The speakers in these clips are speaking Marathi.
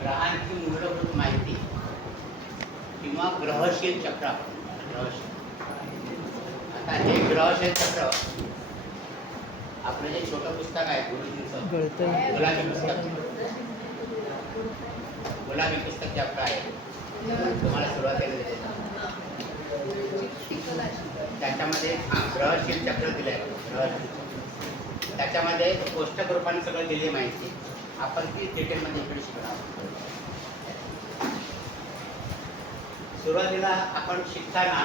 ग्रहांची मूलभूत माहिती किंवा ग्रहशील चक्र. आता हे ग्रहशील चक्र आपलं जे छोटं पुस्तक आहे गुरुजींचं गुलाबी पुस्तक जे आपलं आहे तुम्हाला सुरुवातीला दिलेलं त्याच्यामध्ये ग्रहशील चक्र दिलं आहे. त्याच्यामध्ये कोष्टक रूपाने सगळं दिली माहिती आपण ती डिटेलमध्ये इकडे शिकणार. सुरुवातीला आपण शिकताना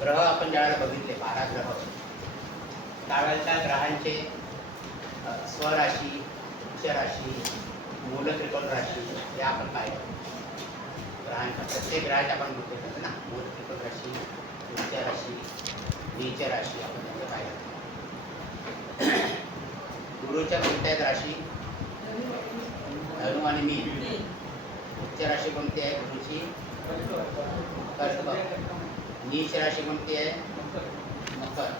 ग्रह आपण ज्यावेळेला बघितले 12 ग्रह त्यावेळेच्या ग्रहांचे स्वराशी, उच्च राशी, मूल त्रिकोण राशी हे आपण पाहिलं. ग्रहांच्या प्रत्येक ग्रहाचे आपण बघतो ना, मूल त्रिकोण राशी, उच्च राशी, नीच राशी आपण त्याचं पाहिलं. गुरुच्या कोणत्या आहेत राशी? धनु आणि मीन. उच्च राशी कोणती आहे गुरुची? कर्क. नीच राशी कोणती आहे? मकर.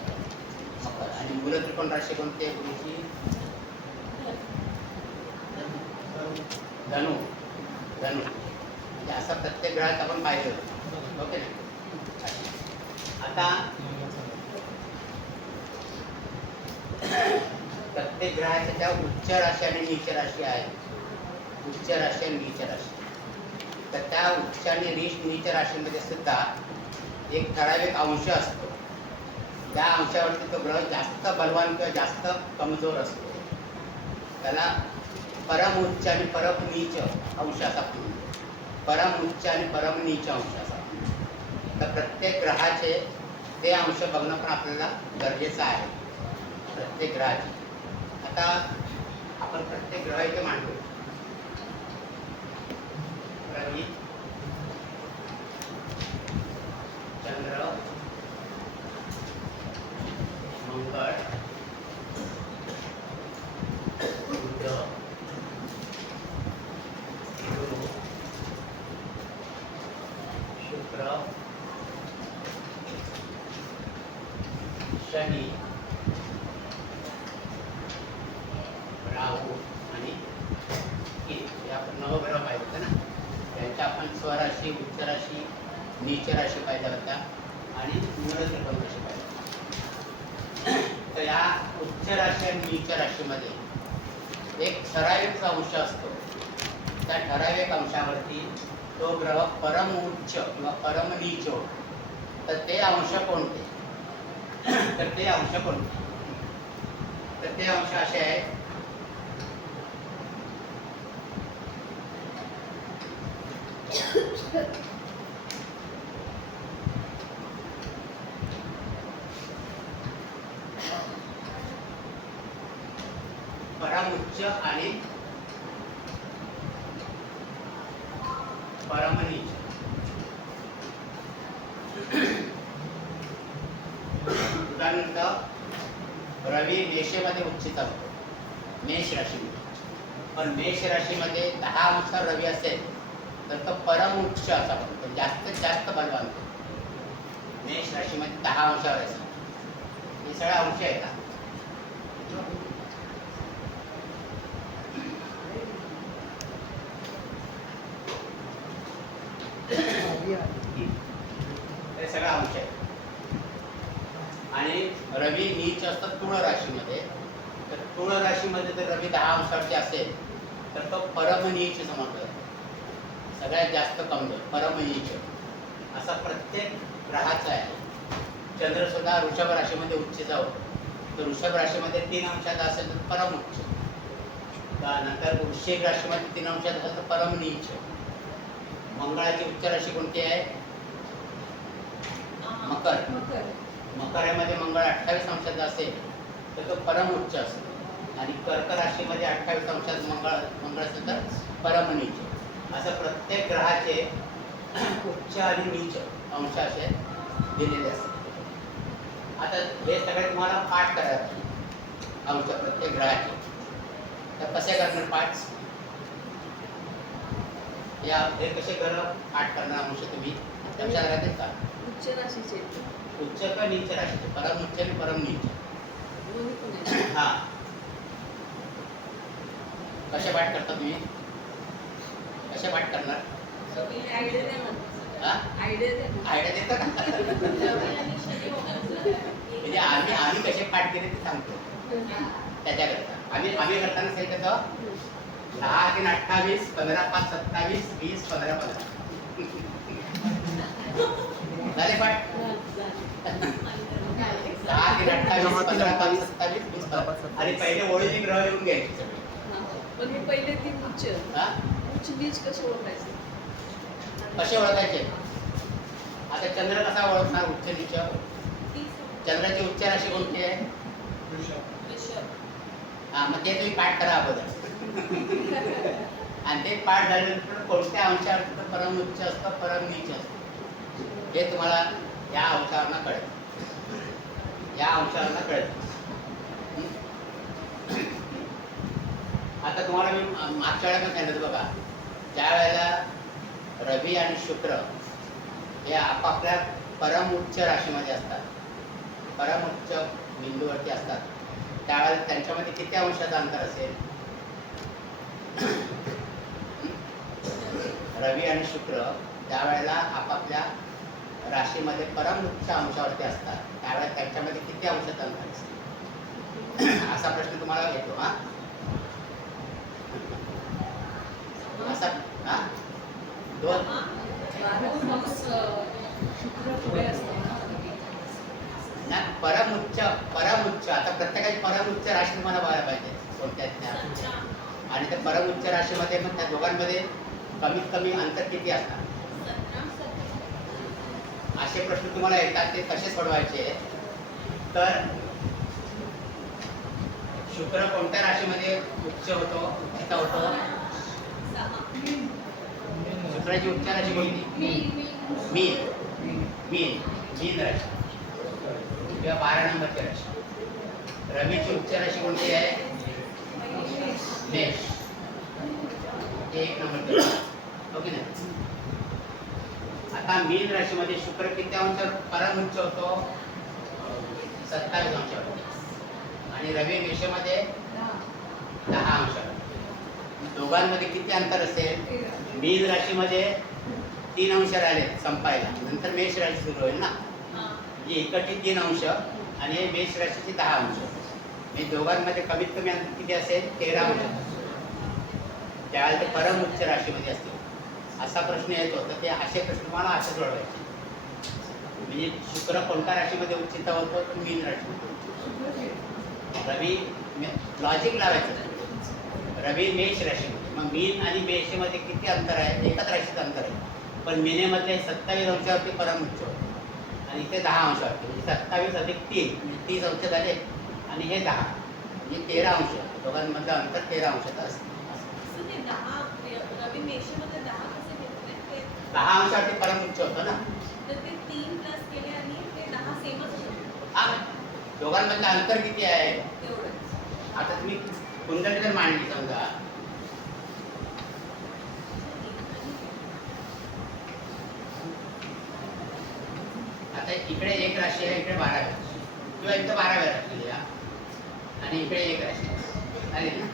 आणि मूल त्रिकोण राशी कोणती आहे गुरुची? धनु. म्हणजे असं प्रत्येक ग्रहात आपण पाहिलं. ओके ना. आता प्रत्येक ग्रहाच्या त्या उच्च राशी आणि नीच राशी आहे. उच्च राशी आणि नीच राशी. तर त्या उच्च आणि नीच राशीमध्ये सुद्धा एक ठराविक अंश असतो. त्या अंशावरती तो ग्रह जास्त बलवान किंवा जास्त कमजोर असतो. त्याला परम उच्च आणि परम नीच अंश असा म्हणतो. परम उच्च आणि परम नीच अंश असा. तर प्रत्येक ग्रहाचे ते अंश बघणं पण आपल्याला गरजेचं आहे. प्रत्येक ग्रहाचे. आता आपण प्रत्येक ग्रह इथे मांडतो. रवी, चंद्र, मंगळ, बुध, गुरु, शुक्र, शनी, राहू आणि केतू. आपण नवग्रह पाहिजे होते ना. त्यांच्या आपण स्वराशी, उच्च राशी, नीच राशी पाहिल्या होत्या आणि मूल त्रिकोण राशी पाहिजे. तर या उच्च राशी आणि नीच राशीमध्ये एक ठराविक अंश असतो. त्या ठराविक अंशावरती तो ग्रह परम उच्च किंवा परम नीच होतो. तर ते अंश कोणते? तर ते अंश असे आहेत. परम उच्च आणि परम नीच. उदाहरणार्थ रवी मेषेमध्ये उच्चित असतो, मेष राशीमध्ये. पण मेष राशीमध्ये 10 अंश रवी असेल तर तो परम उच्च असा म्हणतो, जास्तीत जास्त बलवान. मेष राशीमध्ये 10 अंशावर असेल. हे सगळे अंश आहेत. हे सगळं अंश आहे. आणि रवी नीच असतं तुळ राशीमध्ये. तर तुळ राशीमध्ये जर रवी 10 अंशावरती असेल तर तो परम नीच समजला. सगळ्यात जास्त कमजोर परम नीच असा प्रत्येक ग्रहाचा आहे. चंद्र सुद्धा वृषभ राशीमध्ये उच्च जातो. तर वृषभ राशीमध्ये 3 अंशात असेल तर परम उच्च. नंतर वृश्चिक राशीमध्ये 3 अंशात असेल तर परम नीच. मंगळाची उच्च राशी कोणती आहे? मकर. मकरामध्ये मंगळ 28 अंशात असेल तर तो परम उच्च असतो. आणि कर्क राशीमध्ये 28 अंशात मंगळ असेल तर परम नीच. असं प्रत्येक ग्रहाचे उच्च आणि नीच अंश असे दिलेले असतात. आता हे सगळे तुम्हाला पाठ करायचे अंश प्रत्येक ग्रहाचे. तर कसे करणार पाठ? हे कसे ग्रह पाठ करणार अंश तुम्ही? लक्षात राहते का? उच्च राशीचे उच्च का नीच राशीचे? परम उच्च आणि परम नीच. दोन्ही पण आहेत. हा, कशा पाठ करता तुम्ही? कशा पाठ करणार? आयडिया द्या ना. हा, आयडिया द्या ना. आयडिया देता का? म्हणजे आम्ही कसे पाठ केले ते सांगतो त्याच्याकरता. आम्ही करताना काही कसं 10 3 28 15 5 27 20 15 15 झाले पाठ. 10 3 28 15 5 27 20 15 आणि पहिले ओळीची ग्रह येऊन घ्यायची सगळे. पण हे पहिले तीन उच्च हा, उच्च नीच कसं ओळखायचं? कसे ओळखायचे? आता चंद्र कसा ओळखणार उच्च नीच? चंद्राची उच्च राशी कोणती आहे? हा, मग ते तुम्ही पाठ करा अगोदर. आणि ते पाठ झाल्यानंतर कोणत्या अंशावर परम उच्च असतं, परम नीच असतं हे तुम्हाला या अंशावरनं कळेल. या अंशावरनं कळेल. आता तुम्हाला मी मागच्या वेळेला पण सांगितलं बघा, ज्या वेळेला रवी आणि शुक्र हे आपापल्या परम उच्च राशीमध्ये असतात, परम उच्च बिंदूवरती असतात, त्यावेळेला त्यांच्यामध्ये किती अंशाचं अंतर असेल? रवी आणि शुक्र त्यावेळेला आपापल्या राशीमध्ये परम उच्च अंशावरती असतात, त्यावेळेला त्यांच्यामध्ये किती अंशाचं अंतर असेल? असा प्रश्न तुम्हाला येतो. हा, असा हा दोन शुक्र पुढे असतो ना. परम उच्च आता प्रत्येकाची परम उच्च राशी तुम्हाला बघायला पाहिजे कोणत्या त्या. आणि त्या परम उच्च राशीमध्ये मग त्या दोघांमध्ये कमीत कमी अंतर किती असणार? असे प्रश्न तुम्हाला येतात. ते कसे सोडवायचे? तर शुक्र कोणत्या राशीमध्ये उच्च होतो, उच्च होतो? शुक्राची उच्च राशी कोणती? मीन राशी किंवा 12 नंबरची राशी. रवीची उच्च राशी कोणती आहे? मेष. हे 1 नंबरची राशी. ओके ना. आता मीन राशीमध्ये शुक्र किती अंशावर परम उच्च होतो? 27 अंशावर. आणि रवी मेषमध्ये 10 अंशावर. दोघांमध्ये किती अंतर असेल? मीन राशीमध्ये 3 अंश राहिले संपायला, नंतर मेष राशी सुरू होईल ना. म्हणजे इकडची 3 अंश आणि मेष राशीची 10 अंश. म्हणजे दोघांमध्ये कमीत कमी अंतर किती असेल? 13 अंश. त्यावेळेला ते परम उच्च राशीमध्ये असतील. असा प्रश्न येतो. तर ते असे प्रश्न तुम्हाला असे सोडवायचे. म्हणजे शुक्र कोणत्या राशीमध्ये उच्चित होतो? तर मीन राशीमध्ये. रवी लॉजिक लावायचं. रवी मेष राशीमध्ये, मग मीन आणि मेषमध्ये किती अंतर आहे? एकच राशीचं अंतर आहे. पण मीनेमध्ये 27 अंशावरती परम उच्च होतो आणि इथे 10 अंशावरती. म्हणजे 27 अधिक 3 म्हणजे 30 अंश झाले आणि हे 10 म्हणजे 13 अंश. दोघांमधलं अंतर 13 अंशाचं असतं. 10 अंशावरती परम उच्च होतं ना. हा, दोघांमधलं अंतर किती आहे? आता तुम्ही कुंडली जर मांडली समजा, आता इकडे एक राशी आहे, इकडे 12 राशी किंवा इथं 12 राशी आहे आणि इकडे एक राशी आहे ना.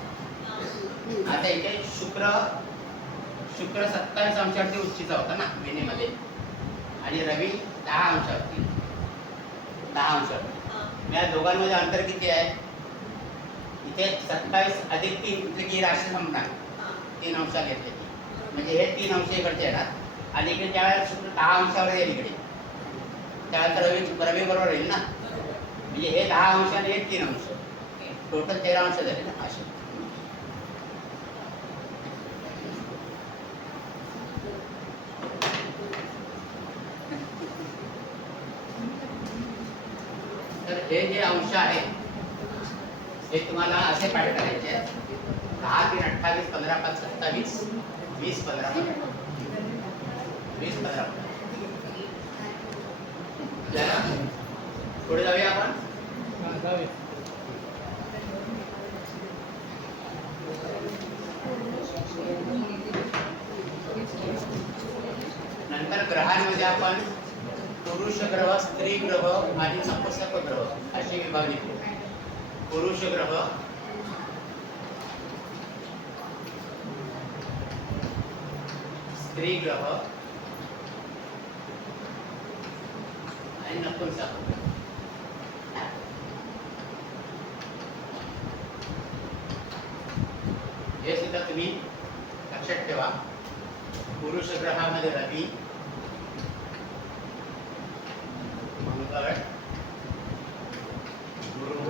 आता इथे शुक्र 27 अंशावरती उच्चीचा होता ना मेनेमध्ये, आणि रवी 10 अंशावरती. या दोघांमध्ये अंतर किती आहे? इथे 27 अधिक 3 म्हणजे की राशी संपणार 3 अंश घेतले, म्हणजे हे 3 अंश इकडचे येणार आणि इकडे त्यावेळेला शुक्र 10 अंशावर येईल इकडे, त्यानंतर रवी बरोबर येईल ना. म्हणजे हे 10 अंश आणि हे 3 अंश, टोटल 13 अंश झाले ना असे. तर हे जे अंश आहे हे तुम्हाला असे पाठ करायचे आहेत. 10 3 28 15 5 27 20 15 20 15. पुढे जाऊया आपण. नंतर तर ग्रहांमध्ये आपण पुरुष ग्रह, स्त्री ग्रह आणि नपुंसक ग्रह अशी विभागणी करू. पुरुष ग्रह, स्त्री ग्रह आणि नपुंसक ग्रह. हे सुद्धा तुम्ही लक्षात ठेवा. पुरुष ग्रहामध्ये रवी, मंगळ, गुरु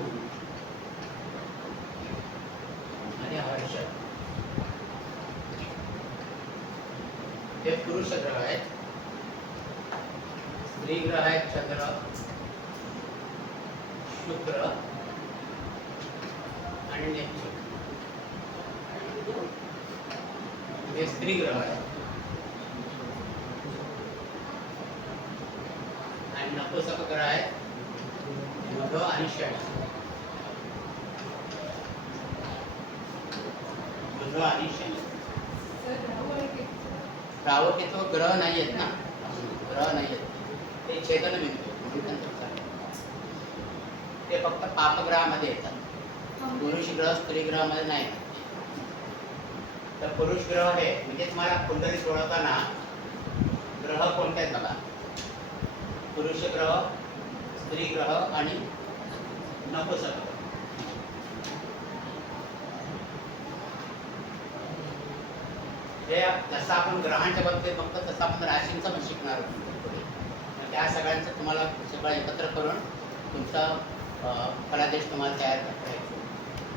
आणि हर्ष हे पुरुष ग्रह आहेत. स्त्री ग्रह आहेत चंद्र, शुक्र आणि नेपच्यून. हे स्त्री ग्रह आहे. आणि नपुंसक ग्रह आहे बुध आणि शनी. बुध आणि शनी. राहू केतू ग्रह नाही आहेत ना, ग्रह नाही आहेत, ते छेदन बिंदू ते फक्त पापग्रहामध्ये येतात. पुरुष ग्रह स्त्री ग्रहामध्ये नाही. तर पुरुष ग्रह हे म्हणजे तुम्हाला कुंडली सोडवताना ग्रह कोणते आहेत बघा. पुरुष ग्रह, स्त्री ग्रह आणि नपुंसक ग्रह. हे जसं आपण ग्रहांच्या बाबतीत बघतो तसं आपण राशींचं पण शिकणार आहोत. त्या सगळ्यांचं तुम्हाला सगळं एकत्र करून तुमचा फलादेश तुम्हाला तयार करता येतो.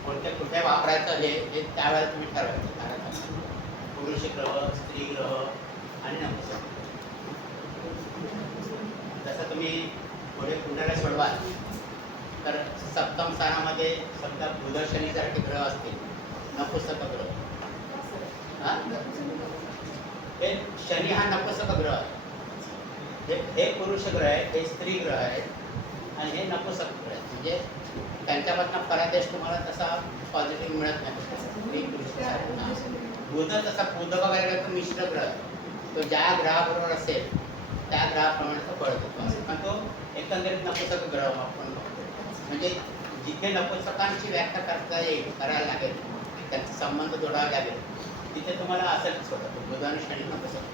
कोणते कुठे वापरायचं हे त्यावेळेला तुम्ही ठरवायचं. पुरुष ग्रह, स्त्री ग्रह आणि नपुंसक. जसं तुम्ही पुढे कुंडल्या सोडवाल तर सप्तम स्थानामध्ये समजा बुध शनीसारखे ग्रह असतील, नपुंसक ग्रह. हे शनी हा नपुंसक ग्रह आहे. हे पुरुष ग्रह आहे, हे स्त्री ग्रह आहेत आणि हे नपुंसक ग्रह आहेत. म्हणजे त्यांच्यापासून फलादेश तुम्हाला तसा पॉझिटिव्ह मिळत नाही. बुध तसा बुध वगैरे तो मिश्र ग्रह आहे. तो ज्या ग्रहाबरोबर असेल त्या ग्रहाप्रमाणे तो फळ देतो. पण तो एकंदरीत नपुंसक ग्रह आपण बघतो. म्हणजे जिथे नपुंसकांची व्याख्या करता येईल, करायला लागेल, त्यांचा संबंध जोडावा लागेल, तिथे तुम्हाला असंच होतं. बुध आणि शनी नपुंसक.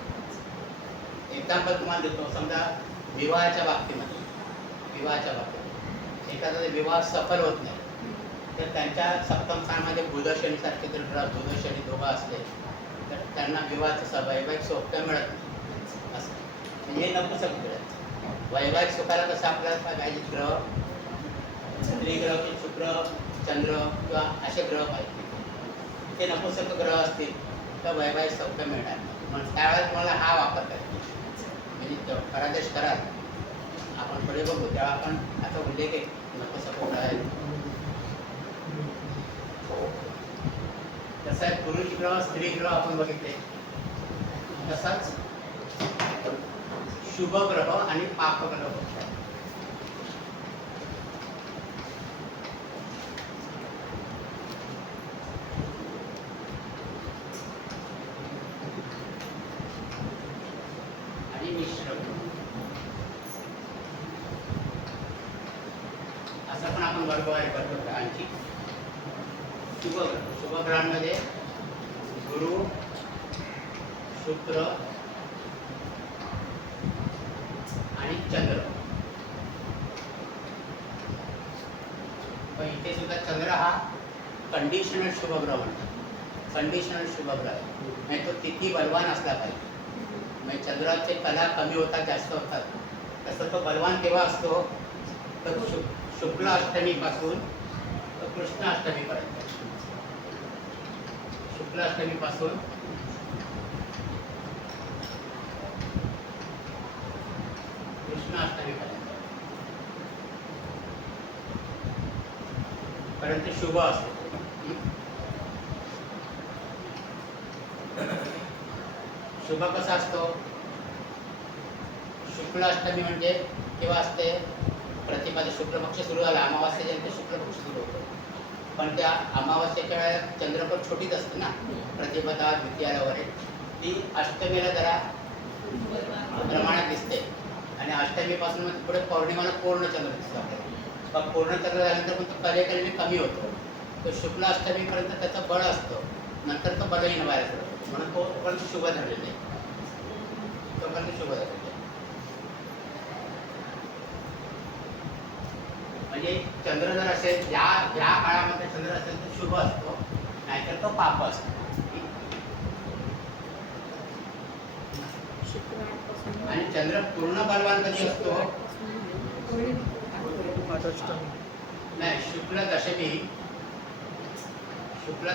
एक्झाम्पल तुम्हाला देतो. समजा विवाहाच्या बाबतीमध्ये एखादा विवाह सफल होत नाही तर त्यांच्या सप्तम स्थानामध्ये बुध शनी सारखे जर ग्रह, बुध शनी दोघं असले तर त्यांना विवाहाचं वैवाहिक सुख मिळत नाही. असं म्हणजे हे नपुंसक ग्रह. वैवाहिक सुखाला कसं आपल्याला पाहिजे ग्रह, स्त्री ग्रह, शुक्र, चंद्र किंवा असे ग्रह पाहिजे. ते नपुंसक ग्रह असतील तर वैवाहिक सौख्य मिळणार. मग त्यावेळेला तुम्हाला हा वापर करायचा. म्हणजे फलादेश कराल आपण पुढे बघू तेव्हा आपण आता उल्लेख नपुंसक ग्रह आहे. तसं आहे पुरुष ग्रह, स्त्री ग्रह आपण बघितले. तसाच शुभ ग्रह आणि पाप ग्रह होतात. आणि मिश्र असं पण आपण वर्ग करतो ग्रहांची. शुभ ग्रहांमध्ये गुरु, शुक्र आणि चंद्र. पण इथे सुद्धा चंद्र हा कंडिशनल शुभ ग्रह म्हणतात. कंडिशनल शुभ ग्रह म्हणजे तो किती बलवान असला पाहिजे. म्हणजे चंद्राचे कला कमी होतात, जास्त होतात. तसं तो बलवान केव्हा असतो तर शुक्ल अष्टमीपासून तर कृष्ण अष्टमीपर्यंत. शुक्ल अष्टमीपासून कृष्ण अष्टमीपर्यंत शुभ असतो. शुभ कसा असतो? शुक्ल अष्टमी म्हणजे केव्हा असते? प्रतिपदा शुक्ल पक्ष सुरू झाला, अमावास्येच्या नंतर शुक्ल पक्ष सुरू होतो. पण त्या अमावास्येच्या वेळेला चंद्रपट छोटीच असते ना, प्रतिपदा द्वितीयाला वगैरे. ती अष्टमीला जरा प्रमाणात दिसते आणि अष्टमीपासून मग पुढे पौर्णिमाला पूर्ण चंद्र दिसतो आपल्याला. पण पूर्ण चंद्र झाल्यानंतर पण तो कलेकलेने कमी होतो. तो शुक्ल अष्टमीपर्यंत त्याचं बळ असतं, नंतर तो बलहीन व्हायला सुरुवात होतो. म्हणून तोपर्यंत शुभ धरलेला आहे, तोपर्यंत शुभ धरलेला आहे. म्हणजे चंद्र जर असेल, ज्या काळामध्ये चंद्र असेल तर शुभ असतो, नाहीतर तो पाप असतो. आणि चंद्र पूर्ण बलवान कधी असतो? नाही, शुक्ल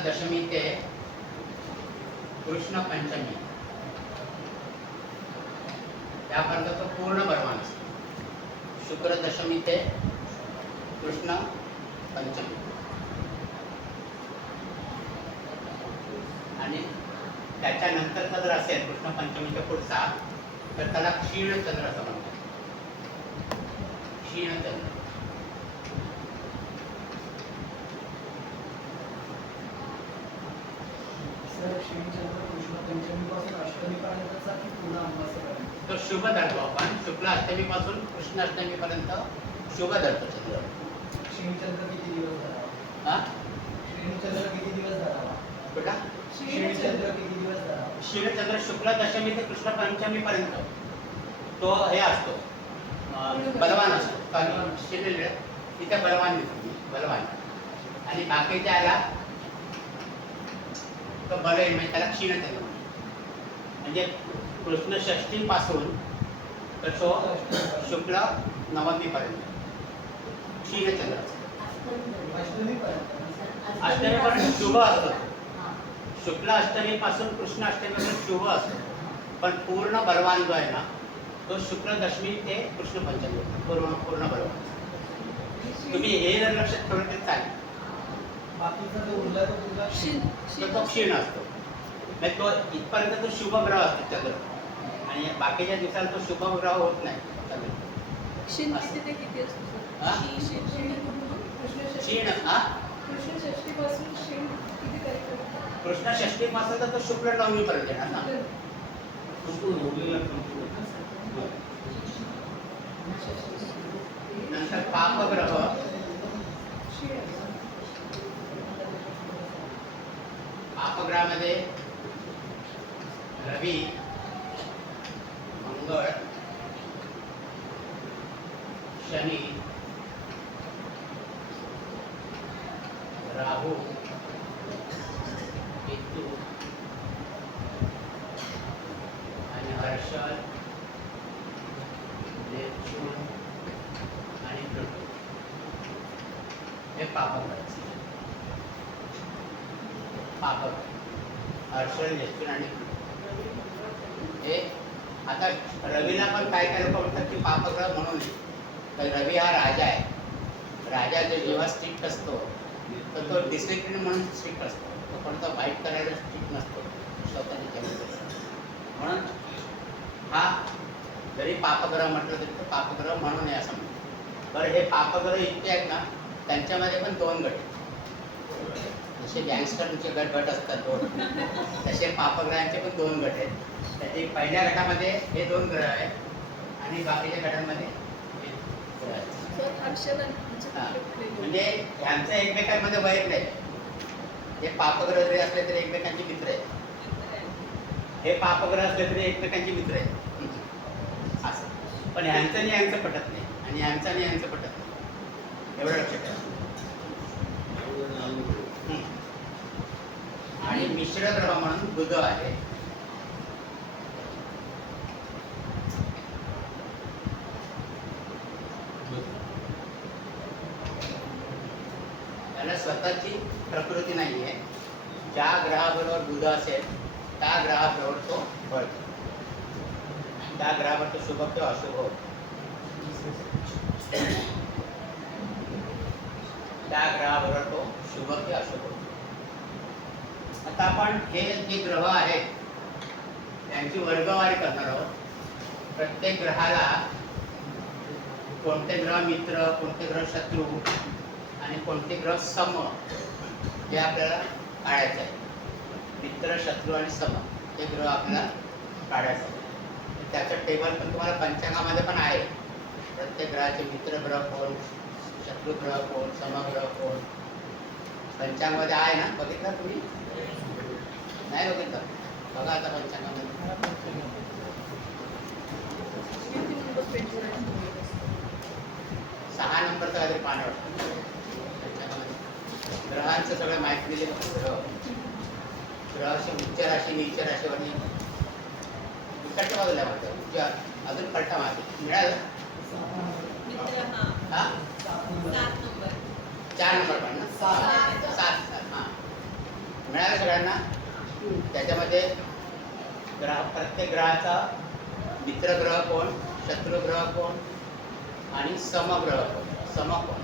दशमी ते कृष्ण पंचमी त्यापर्यंत तो पूर्ण बलवान असतो. शुक्र दशमी ते कृष्ण पंचमी. आणि त्याच्यानंतरचा जर असेल कृष्ण पंचमीच्या पुढचा, तर त्याला क्षीणचंद्र असं म्हणतात. क्षीणचंद्र. तो शुभ धरतो आपण. शुक्ल अष्टमीपासून कृष्ण अष्टमीपर्यंत शुभ धरतो चंद्र. श्रीचंद्र किती दिवस धरावा? हा? श्रीचंद्र किती दिवस धरावा? कुठला? श्रीचंद्र किती दिवस धरावा? क्षीणचंद्र शुक्ल दशमी ते कृष्ण पंचमी पर्यंत तो हे असतो, बलवान असतो. शिलेले तिथे बलवान दिसतो, बलवान. आणि बाकीच्या याला तो बलहीन, म्हणजे त्याला क्षीणचंद्र म्हणजे कृष्ण षष्टीपासून तर तो शुक्ल नवमीपर्यंत क्षीणचंद्र. अष्टमीपर्यंत शुभ असतो. शुक्ल अष्टमीपासून कृष्ण अष्टमीपर्यंत शुभ असतो, पण पूर्ण बलवान जो आहे ना तो शुक्ल दशमी ते कृष्ण पंचमी पूर्ण बलवान. तुम्ही हे जर लक्षात ठेवलं तरी चालेल. बाकीचा जो उरला तो पूर्ण तर तो क्षीण असतो, म्हणजे तो इथपर्यंत तो शुभ ग्रह असतो चंद्र, आणि बाकीच्या दिवसाला तो शुभ ग्रह होत नाही चंद्र. क्षीण किती असतो? हा? क्षीण. हा? कृष्ण षष्टीपासून क्षीण किती तारीख? कृष्ण षष्टीपासून तर तो शुक्ल नवमीपर्यंत येणार ना. नंतर पापग्रह. पापग्रहामध्ये रवी, मंगळ, शनी, राहू, केतू आणि हर्षल, नेपच्यून आणि प्लुटो हे पापग्रह. हर्षल, नेपच्यून आणि प्लुटो हे. आता रवीला पण काय काय लोक म्हणतात की पापग्रह म्हणून, तर रवी हा राजा आहे. राजा जेव्हा स्ट्रिक्ट असतो तर तो डिसिप्लिन म्हणून स्ट्रिक्ट असतो, तो कोणता वाईट करायला स्ट्रिक्ट नसतो स्वतःच्या जन्म. म्हणून हा जरी पापग्रह म्हटलं तरी तो पापग्रह म्हणून आहे असं म्हणतो. बरं, हे पापग्रह इतके आहेत ना, त्यांच्यामध्ये पण दोन गट आहेत. जसे गँगस्टरचे गट असतात दोन, तसे पापग्रहांचे पण दोन गट आहेत. त्याचे पहिल्या गटामध्ये हे दोन ग्रह आहेत आणि बाकीच्या गटांमध्ये हे ग्रह आहेत. म्हणजे ह्यांचं एकमेकांमध्ये वैर नाही. हे पापग्रह जरी असले तरी एकमेकांचे मित्र आहेत, हे पापग्रह असले तरी एकमेकांचे मित्र आहेत असं. पण ह्यांचं आणि ह्यांचं पटत नाही आणि ह्यांचं आणि ह्यांचं पटत नाही, एवढं लक्षात ठेवा. आणि मिश्र ग्रह म्हणून बुध आहे. त्याला स्वतःची प्रकृती नाही आहे. ज्या ग्रहाबरोबर बुध असेल त्या ग्रहाबरोबर तो बळतो, त्या ग्रहावर तो शुभ किंवा अशुभ होतो. त्या ग्रहाबरोबर तो शुभ किंवा अशुभ होतो. आता आपण हे जे ग्रह आहेत त्यांची वर्गवारी करणार आहोत. प्रत्येक ग्रहाला कोणते ग्रह मित्र, कोणते ग्रह शत्रू आणि कोणते ग्रह सम हे आपल्याला काढायचं आहे. मित्र, शत्रू आणि सम हे ग्रह आपल्याला काढायचं आहे. त्याचं टेबल पण तुम्हाला पंचांगामध्ये पण आहे. प्रत्येक ग्रहाचे मित्र ग्रह कोण, शत्रू ग्रह कोण, समग्रह कोण पंचांगामध्ये आहे ना. बघितलं तुम्ही? नाही बघितलं? बघा आता पंचांगामध्ये. किती नंबर पेजवर आहे? 6 नंबरचं काहीतरी पान वाटतं पंचांगामध्ये. ग्रहांचं सगळं माहिती दिली. ग्रहाची उच्च राशी नीच राशीवानी इकडच्या बाजूला आहे माझं. उच्च अजून कट्टा माहिती मिळालं. हा 4 नंबर पण ना. 7 हां मिळालं सगळ्यांना. त्याच्यामध्ये प्रत्येक ग्रहाचा मित्रग्रह कोण, शत्रुग्रह कोण आणि समग्रह कोण, समकोण.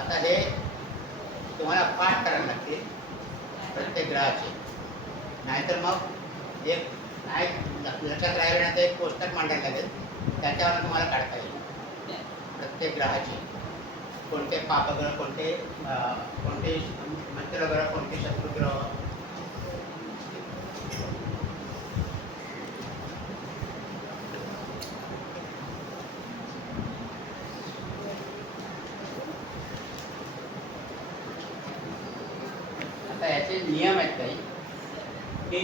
आता हे तुम्हाला पाठ करायला लागते प्रत्येक ग्रहाचे. नाहीतर मग एक नाही लक्षात राहिलं नाही तर एक पुस्तक मांडायला लागेल. त्याच्यावर तुम्हाला काढता येईल प्रत्येक ग्रहाचे कोणते पापग्रह, कोणते मित्रग्रह, कोणते शत्रुग्रह. आता याचे नियम आहेत काही की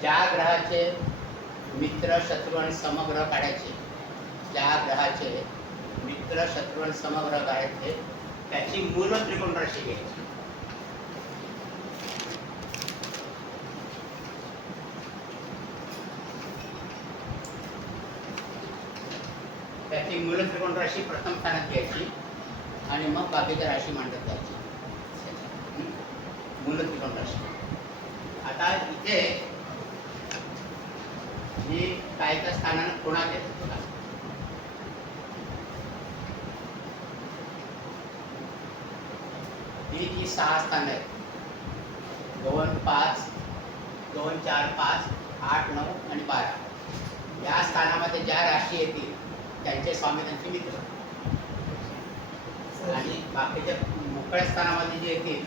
ज्या ग्रहाचे मित्र, शत्रू आणि समग्रह काढायचे, ज्या ग्रहाचे मित्र, शत्रू आणि समग्रह काढायचे त्याची मूल त्रिकोण राशी घ्यायची. त्याची मूल त्रिकोण राशी प्रथम स्थानात घ्यायची आणि मग बाकीच्या राशी मांडत जायची. मूल त्रिकोण राशी. आता इथे ही काय त्या स्थानानं कोणा घेतात बघा. ही जी 6 स्थान आहेत 2, 5, 2, 4, 5, 8, 9 आणि 12 या स्थानामध्ये ज्या राशी येतील त्यांचे स्वामी त्यांचे मित्र आणि बाकीच्या मोकळ्या स्थानामध्ये जे येतील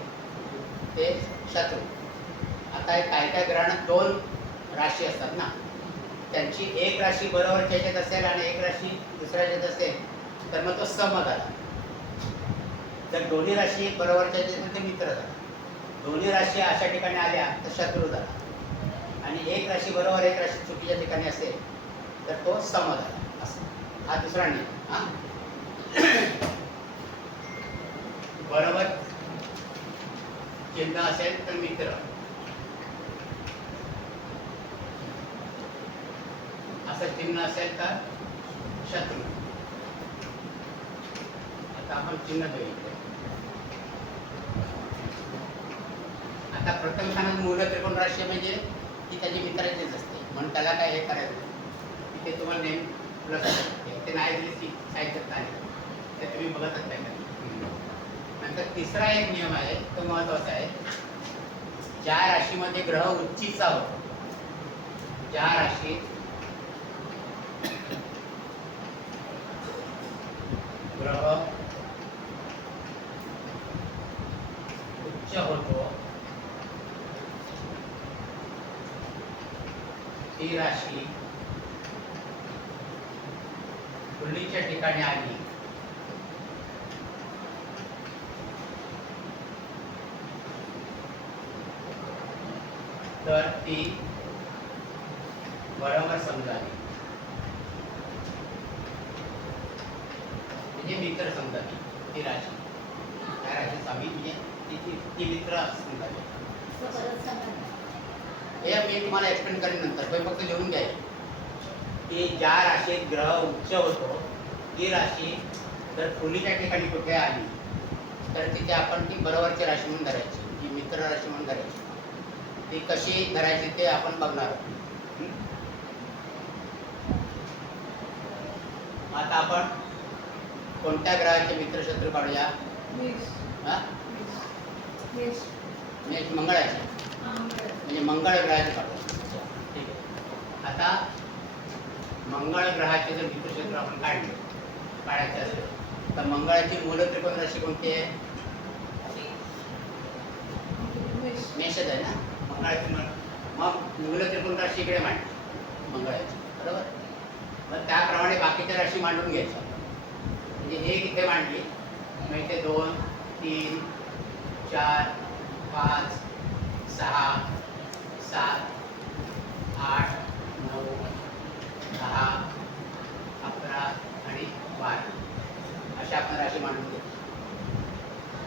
ते शत्रू. आता काय काय ग्रहांना 2 राशी असतात ना. त्यांची एक राशी बरोबरच्या ह्याच्यात असेल आणि एक राशी दुसऱ्या ह्याच्यात असेल तर मग तो सम झाला. जर दोन्ही राशी बरोबरच्या ह्याच्यात ते मित्र झाला. दोन्ही राशी अशा ठिकाणी आल्या तर शत्रू झाला आणि एक राशी बरोबर एक राशी चुकीच्या ठिकाणी असेल तर तो सम झाला. असं हा दुसरा नियम. हा बरोबर चिन्ह असेल तर मित्र, असं चिन्ह असेल तर शत्रू. आता आपण चिन्ह बघितले. आता प्रथम स्थानात मूल त्रिकोण राशी म्हणजे ती त्याची मित्राचीच असते म्हणून त्याला काय हे करायचं ते तुम्हाला नेम प्लस ते नाही दिली ती साहित्यात नाही ते तुम्ही बघतच नाही. नंतर तिसरा एक नियम आहे तो महत्वाचा आहे. ज्या राशीमध्ये ग्रह उच्चीचा होतो, ज्या राशीत ग्रह उच्च होतो ती राशी खुलीच्या ठिकाणी आली तर ती बरोबर समजावी. म्हणजे मित्र समजावी ती राशी. त्या राशी स्वामी म्हणजे ती मित्र समजावी. हे मी तुम्हाला एक्सप्लेन करेन नंतर. पण फक्त लिहून घ्या की ज्या राशीत ग्रह उच्च होतो ती राशी जर खोलीच्या ठिकाणी कुठे आली तर तिथे आपण ती बरोबरची राशी म्हणून धरायची, ती मित्र राशी म्हणून धरायची. ती कशी धरायची ते आपण बघणार आहोत. आता आपण कोणत्या ग्रहाचे मित्र शत्रू काढूया? मेष मंगळाचे, म्हणजे मंगळ ग्रहाचे काढू. ठीक आहे. आता मंगळ ग्रहाचे जर मित्र शत्रू आपण काढायचे असेल तर मंगळाची मूल त्रिकोण राशी कोणती आहे? मेषच आहे ना. मंगळाची मग मूल त्रिकोण राशी इकडे मांड. मंगळाची, बरोबर. मग त्याप्रमाणे बाकीच्या राशी मांडून घ्यायच्या. म्हणजे एक इथे मांडली, मग इथे 2, 3, 4, 5, 6, 7, 8, 9, 10, 11 आणि 12 अशा आपण राशी मांडून घेतो.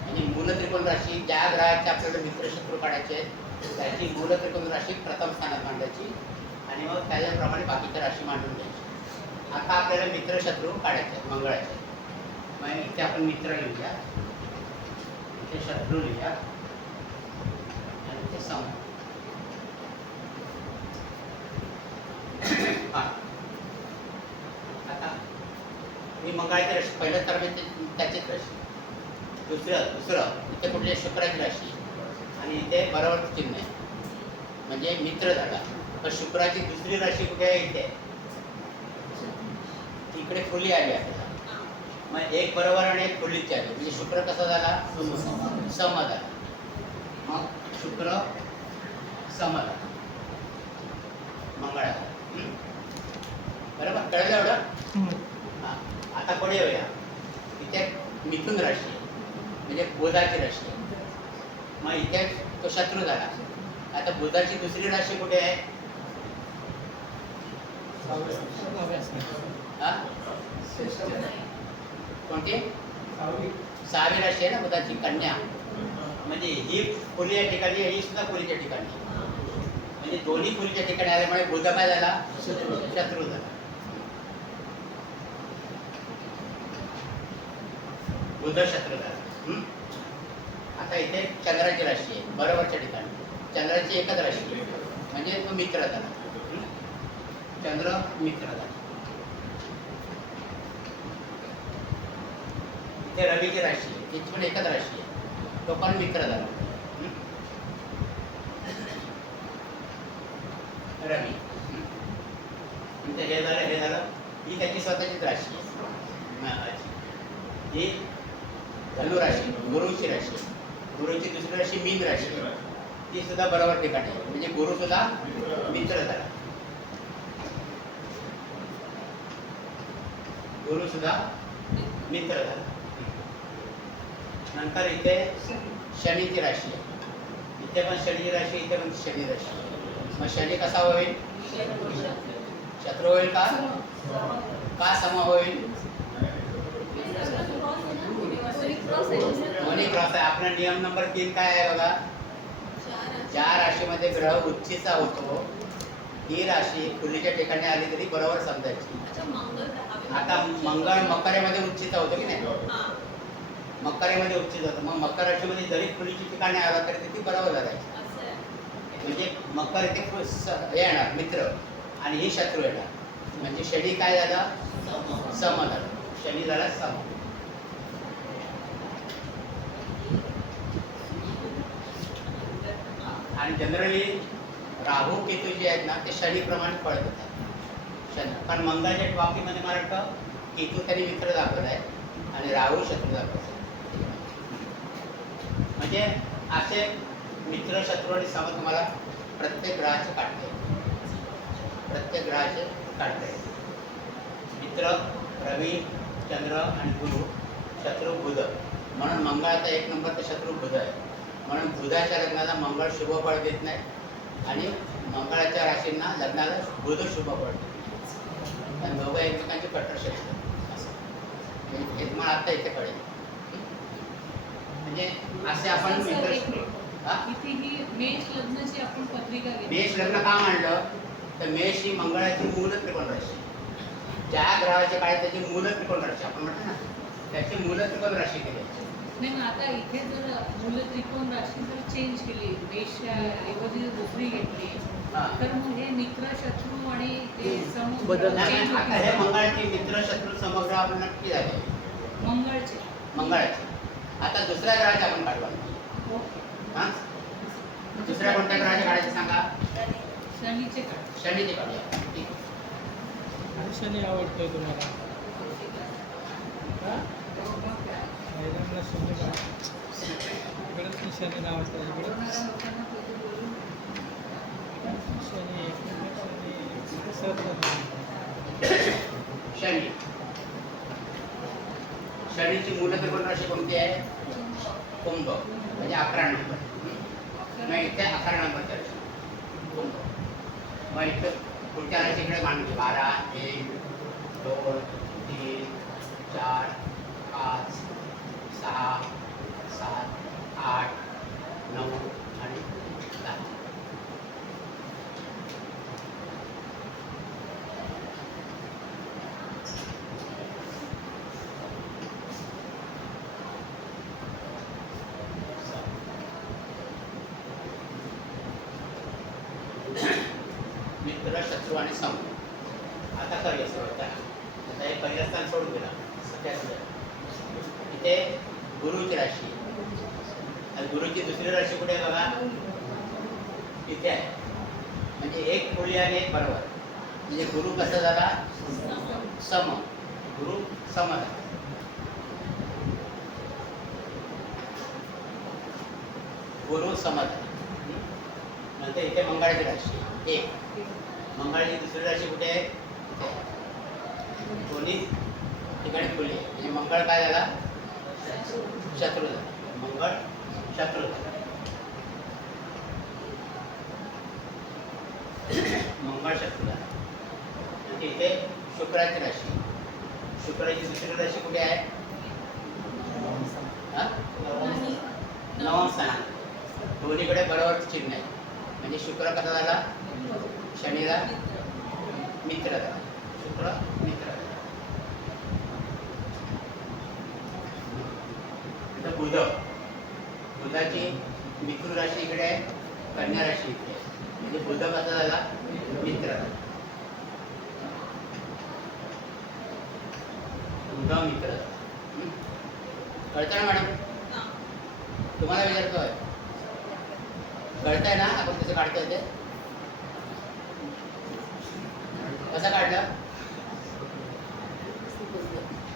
म्हणजे मूल त्रिकोण राशी ज्या ग्रहाचे आपल्याला मित्रशत्रू काढायचे आहेत त्याची मूल त्रिकोण राशी प्रथम स्थानात मांडायची आणि मग त्याच्याप्रमाणे बाकीच्या राशी मांडून घ्यायची. आता आपल्याला मित्रशत्रू काढायचे आहेत मंगळाचे. मग इथे आपण मित्र लिहूया, इथे शत्रू लिहूया आणि इथे सम. आता ही मंगळाची राशी पहिलं तर त्याचीच राशी. दुसरं इथे कुठली शुक्राची राशी आणि इथे बरोबर चिन्ह आहे म्हणजे मित्र झाला. पण शुक्राची दुसरी राशी कुठे आहे? इथे इकडे खुली आली आपल्याला. मग एक बरोबर आणि एक खुलीची आली म्हणजे शुक्र कसा झाला? सम झाला. मग शुक्र सम झाला मंगळा. बरोबर, कळलं एवढं? हां, आता पुढे येऊया. इथे मिथुन राशी म्हणजे बुधाची राशी. मग इथे तो शत्रू झाला. आता बुधाची दुसरी राशी कुठे आहे? कोणती? 6वी राशी आहे ना बुधाची, कन्या. म्हणजे ही खोली या ठिकाणी, ही सुद्धा खोलीच्या ठिकाणी. म्हणजे दोन्ही खोलीच्या ठिकाणी आल्यामुळे बुध काय झाला? शत्रू झाला. बुध शत्रू झाला. आता इथे चंद्राची राशी आहे बरोबरच्या ठिकाणी. चंद्राची एकच राशी आहे म्हणजे तो मित्र झाला. चंद्र मित्र झाला. इथे रवीची राशी आहे, तिची पण एकच राशी आहे, तो पण मित्र झाला. रवी. हे झालं ही त्याची स्वतःचीच राशी आहे. ही धनु राशी, गुरुची राशी. गुरुची दुसरी राशी मीन राशी, ती सुद्धा बरोबर ठिकाणी आहे म्हणजे गुरु सुद्धा मित्र झाला. गुरु सुद्धा मित्र झाला. नंतर इथे शनीची राशी आहे. इथे पण शनी राशी, इथे पण शनी राशी. मग शनी कसा होईल? शत्रू होईल का? का सम होईल? दोन्ही क्रॉस आहे. आपला नियम नंबर 3 काय आहे बघा? ज्या राशीमध्ये ग्रह उच्चीचा होतो ही राशी खुलीच्या ठिकाणी आली तरी बरोबर समजायची. आता मंगळ मकरेमध्ये उच्चीचा होतो की नाही? मकरेमध्ये उच्चित होतं. मग मकर राशीमध्ये जरी खुलीच्या ठिकाणी आला तरी ती बरोबर धरायची. म्हणजे मकर इथे हे येणार मित्र आणि ही शत्रू येणार. म्हणजे शनी काय झालं? सम झालं. शनी झाला सम. आणि जनरली राहू केतू जे आहेत ना ते शनीप्रमाणे पळत होतात. पण मंगळाच्या बाबतीमध्ये मला वाटतं केतू तरी मित्र दाखवत आहे आणि राहू शत्रू दाखवत आहे. म्हणजे असे मित्र शत्रू आणि सम तुम्हाला प्रत्येक ग्रहाचे काढते. प्रत्येक ग्रहाचे काढते. मित्र रवी, चंद्र आणि गुरु, शत्रू बुध. म्हणून मंगळाचा 1 नंबर तर शत्रू बुध आहे. म्हणून बुधाच्या लग्नाला मंगळ शुभ फळ देत नाही आणि मंगळाच्या राशींना लग्नाला बुध शुभ फळ देते. आणि दोघं एकमेकांचे कट्टर शत्रू असं हे तुम्हाला आता इथे कळेल. म्हणजे असे आपण मित्र. इथे ही मेष लग्नाची आपण पत्रिका घेतली. मेष लग्न का मांडलं तर मेष ही मंगळाची मूल त्रिकोण राशी. ज्या ग्रहाचे काय त्याची मूल त्रिकोण राशी आपण म्हणतो ना त्याची मूल त्रिकोण राशी केली. नाही मग आता इथे जर मूल त्रिकोण राशी जर चेंज केली, मेषच्या ऐवजी जर दुसरी घेतली तर मग हे मित्र शत्रू आणि ते सम आता हे मंगळाचे मित्र शत्रू समग्र आपण नक्की झाले मंगळाचे. आता दुसऱ्या ग्रहाचे आपण काढवा. हां, दुसऱ्या कोणत्या ग्रहाचे काढायचे सांगा? शनीचे काढ. शनीचे काढूया. ठीक. शनी आवडतोय तुम्हाला? महिलांना शनी इकडं पण शनी नावाचा इकडं शनी शनी. शनीची मूल त्रिकोण राशी कोणती आहे? कुंभ, म्हणजे 11 नंबर. मग इथे 11 नंबरच्या राशी कुंभ. मग इथं पुढच्या राशीकडे मांडली 12, 1, 2, 3, 4, 5, 6, 7, 8, 9 आणि 10. मित्र, शत्रू आणि सम. आता करूया सुरुवात. आता हे पहिलं स्थान सोडून गेला सगळ्यात. इथे गुरुची राशी. आणि गुरुची दुसरी राशी कुठे आहे बघा? इथे आहे. म्हणजे एक खोली आणि एक बरोबर. म्हणजे गुरु कसा झाला? सम. गुरु सम झाला. गुरु सम झाला. नंतर इथे मंगळाची राशी 1. मंगळाची दुसरी राशी कुठे आहे? दोन्ही ठिकाणी खुली आहे. म्हणजे मंगळ काय झाला? शत्रू झाला. मंगळ शत्रू झाला. मंगळ शत्रू झाला. म्हणजे इथे शुक्राची राशी. शुक्राची दुसरी राशी कुठे आहे? नवम स्थानात. दोन्हीकडे बरोबर चिन्ह आहे. म्हणजे शुक्र कसा झाला? शनीला मित्र झाला. शुक्र मित्र झाला. इथं बुध. बुधाची मित्र राशी इकडे आहे, कन्या राशी इकडे आहे. म्हणजे बुध कसा झाला? मित्र झाला. बुध मित्र झाला. कळतं ना मॅडम? तुम्हाला विचारतोय, कळतंय ना आपण कसं काढतोय ते? कसं काढलं?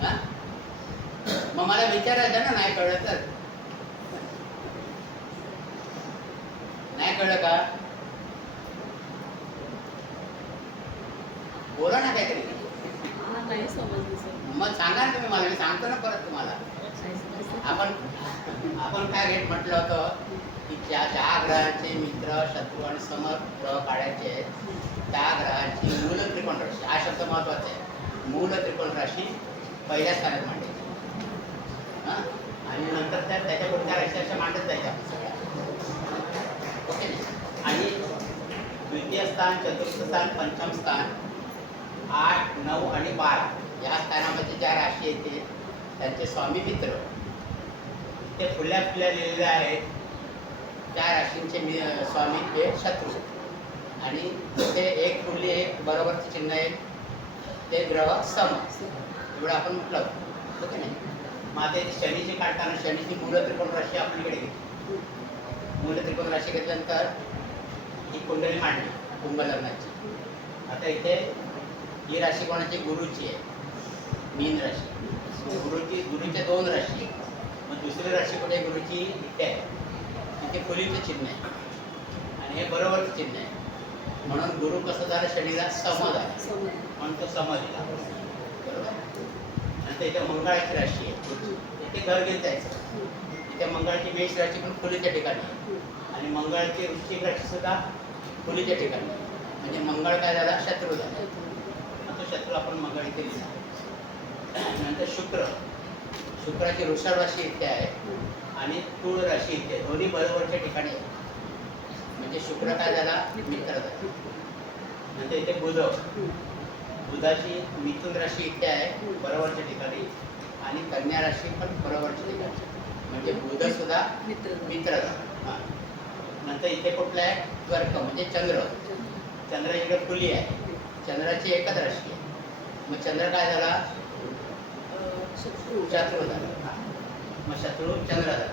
हा? मग मला विचारायचं ना, नाही कळलं तर. नाही कळलं का? बोला ना काहीतरी. नाही समजलं सर. मग सांगा ना तुम्ही मला, मी सांगतो ना परत तुम्हाला. आपण काय घेत म्हटलं होतं की ज्या ग्रहांचे मित्र, शत्रू आणि समर ग्रह काढायचे आहेत, त्या ग्रहांची मूल त्रिकोण राशी. हा शब्द महत्वाचा आहे. मूल त्रिकोण राशी पहिल्या स्थानात मांडायची. आणि नंतर त्याच्या पुढच्या राशी अशा मांडत जायच्या सगळ्या. ओके. आणि द्वितीय स्थान, चतुर्थ स्थान, पंचम स्थान, 8, 9 आणि 12 या स्थानामध्ये ज्या राशी येते त्यांचे स्वामी मित्र ते फुल्या लिहिलेले आहेत. त्या राशींचे स्वामी हे शत्रू. आणि ते एक फुल्ली एक बरोबरचं चिन्ह आहे, ते ग्रह सम. एवढं आपण म्हटलं ओके नाही. मग आता शनीची काढताना शनीची मूल त्रिकोण राशी आपल्याकडे घेतली. मूल त्रिकोण राशी घेतल्यानंतर ही कुंडली मांडली कुंभ लग्नाची. आता इथे ही राशी कोणाची? गुरुची आहे, मीन राशी. गुरुच्या 2 राशी. मग दुसरी राशी कुठे? गुरुची इथे आहे. इथे फुलीचं चिन्ह आहे आणि हे बरोबरचं चिन्ह आहे. म्हणून गुरु कसं झालं? शनीला सम झाला, म्हणून तो सम दिला. बरोबर. नंतर इथे मंगळाची राशी आहे. इथे घर घेत जायचं. इथे मंगळाची मेष राशी पण फुलीच्या ठिकाणी आहे. आणि मंगळाची वृश्चिक राशी सुद्धा फुलीच्या ठिकाणी आहे. म्हणजे मंगळ काय झाला? शत्रू झाला. तो शत्रू आपण मंगळ इथे लिहिला. नंतर शुक्राची वृषभ राशी इथे आहे आणि तूळ राशी इथे. दोन्ही बरोबरच्या ठिकाणी आहे. म्हणजे शुक्र काय झाला? मित्र झाला. नंतर इथे बुधाची मिथुन राशी इथे आहे बरोबरच्या ठिकाणी आणि कन्या राशी पण बरोबरच्या ठिकाणी. म्हणजे बुध सुद्धा मित्र झाला. नंतर इथे कुठला आहे? कर्क म्हणजे चंद्र. चंद्र इकडे फुली आहे. चंद्राची एकच राशी आहे. मग चंद्र काय झाला? शत्रू झाला. मग शत्रू चंद्र झाला.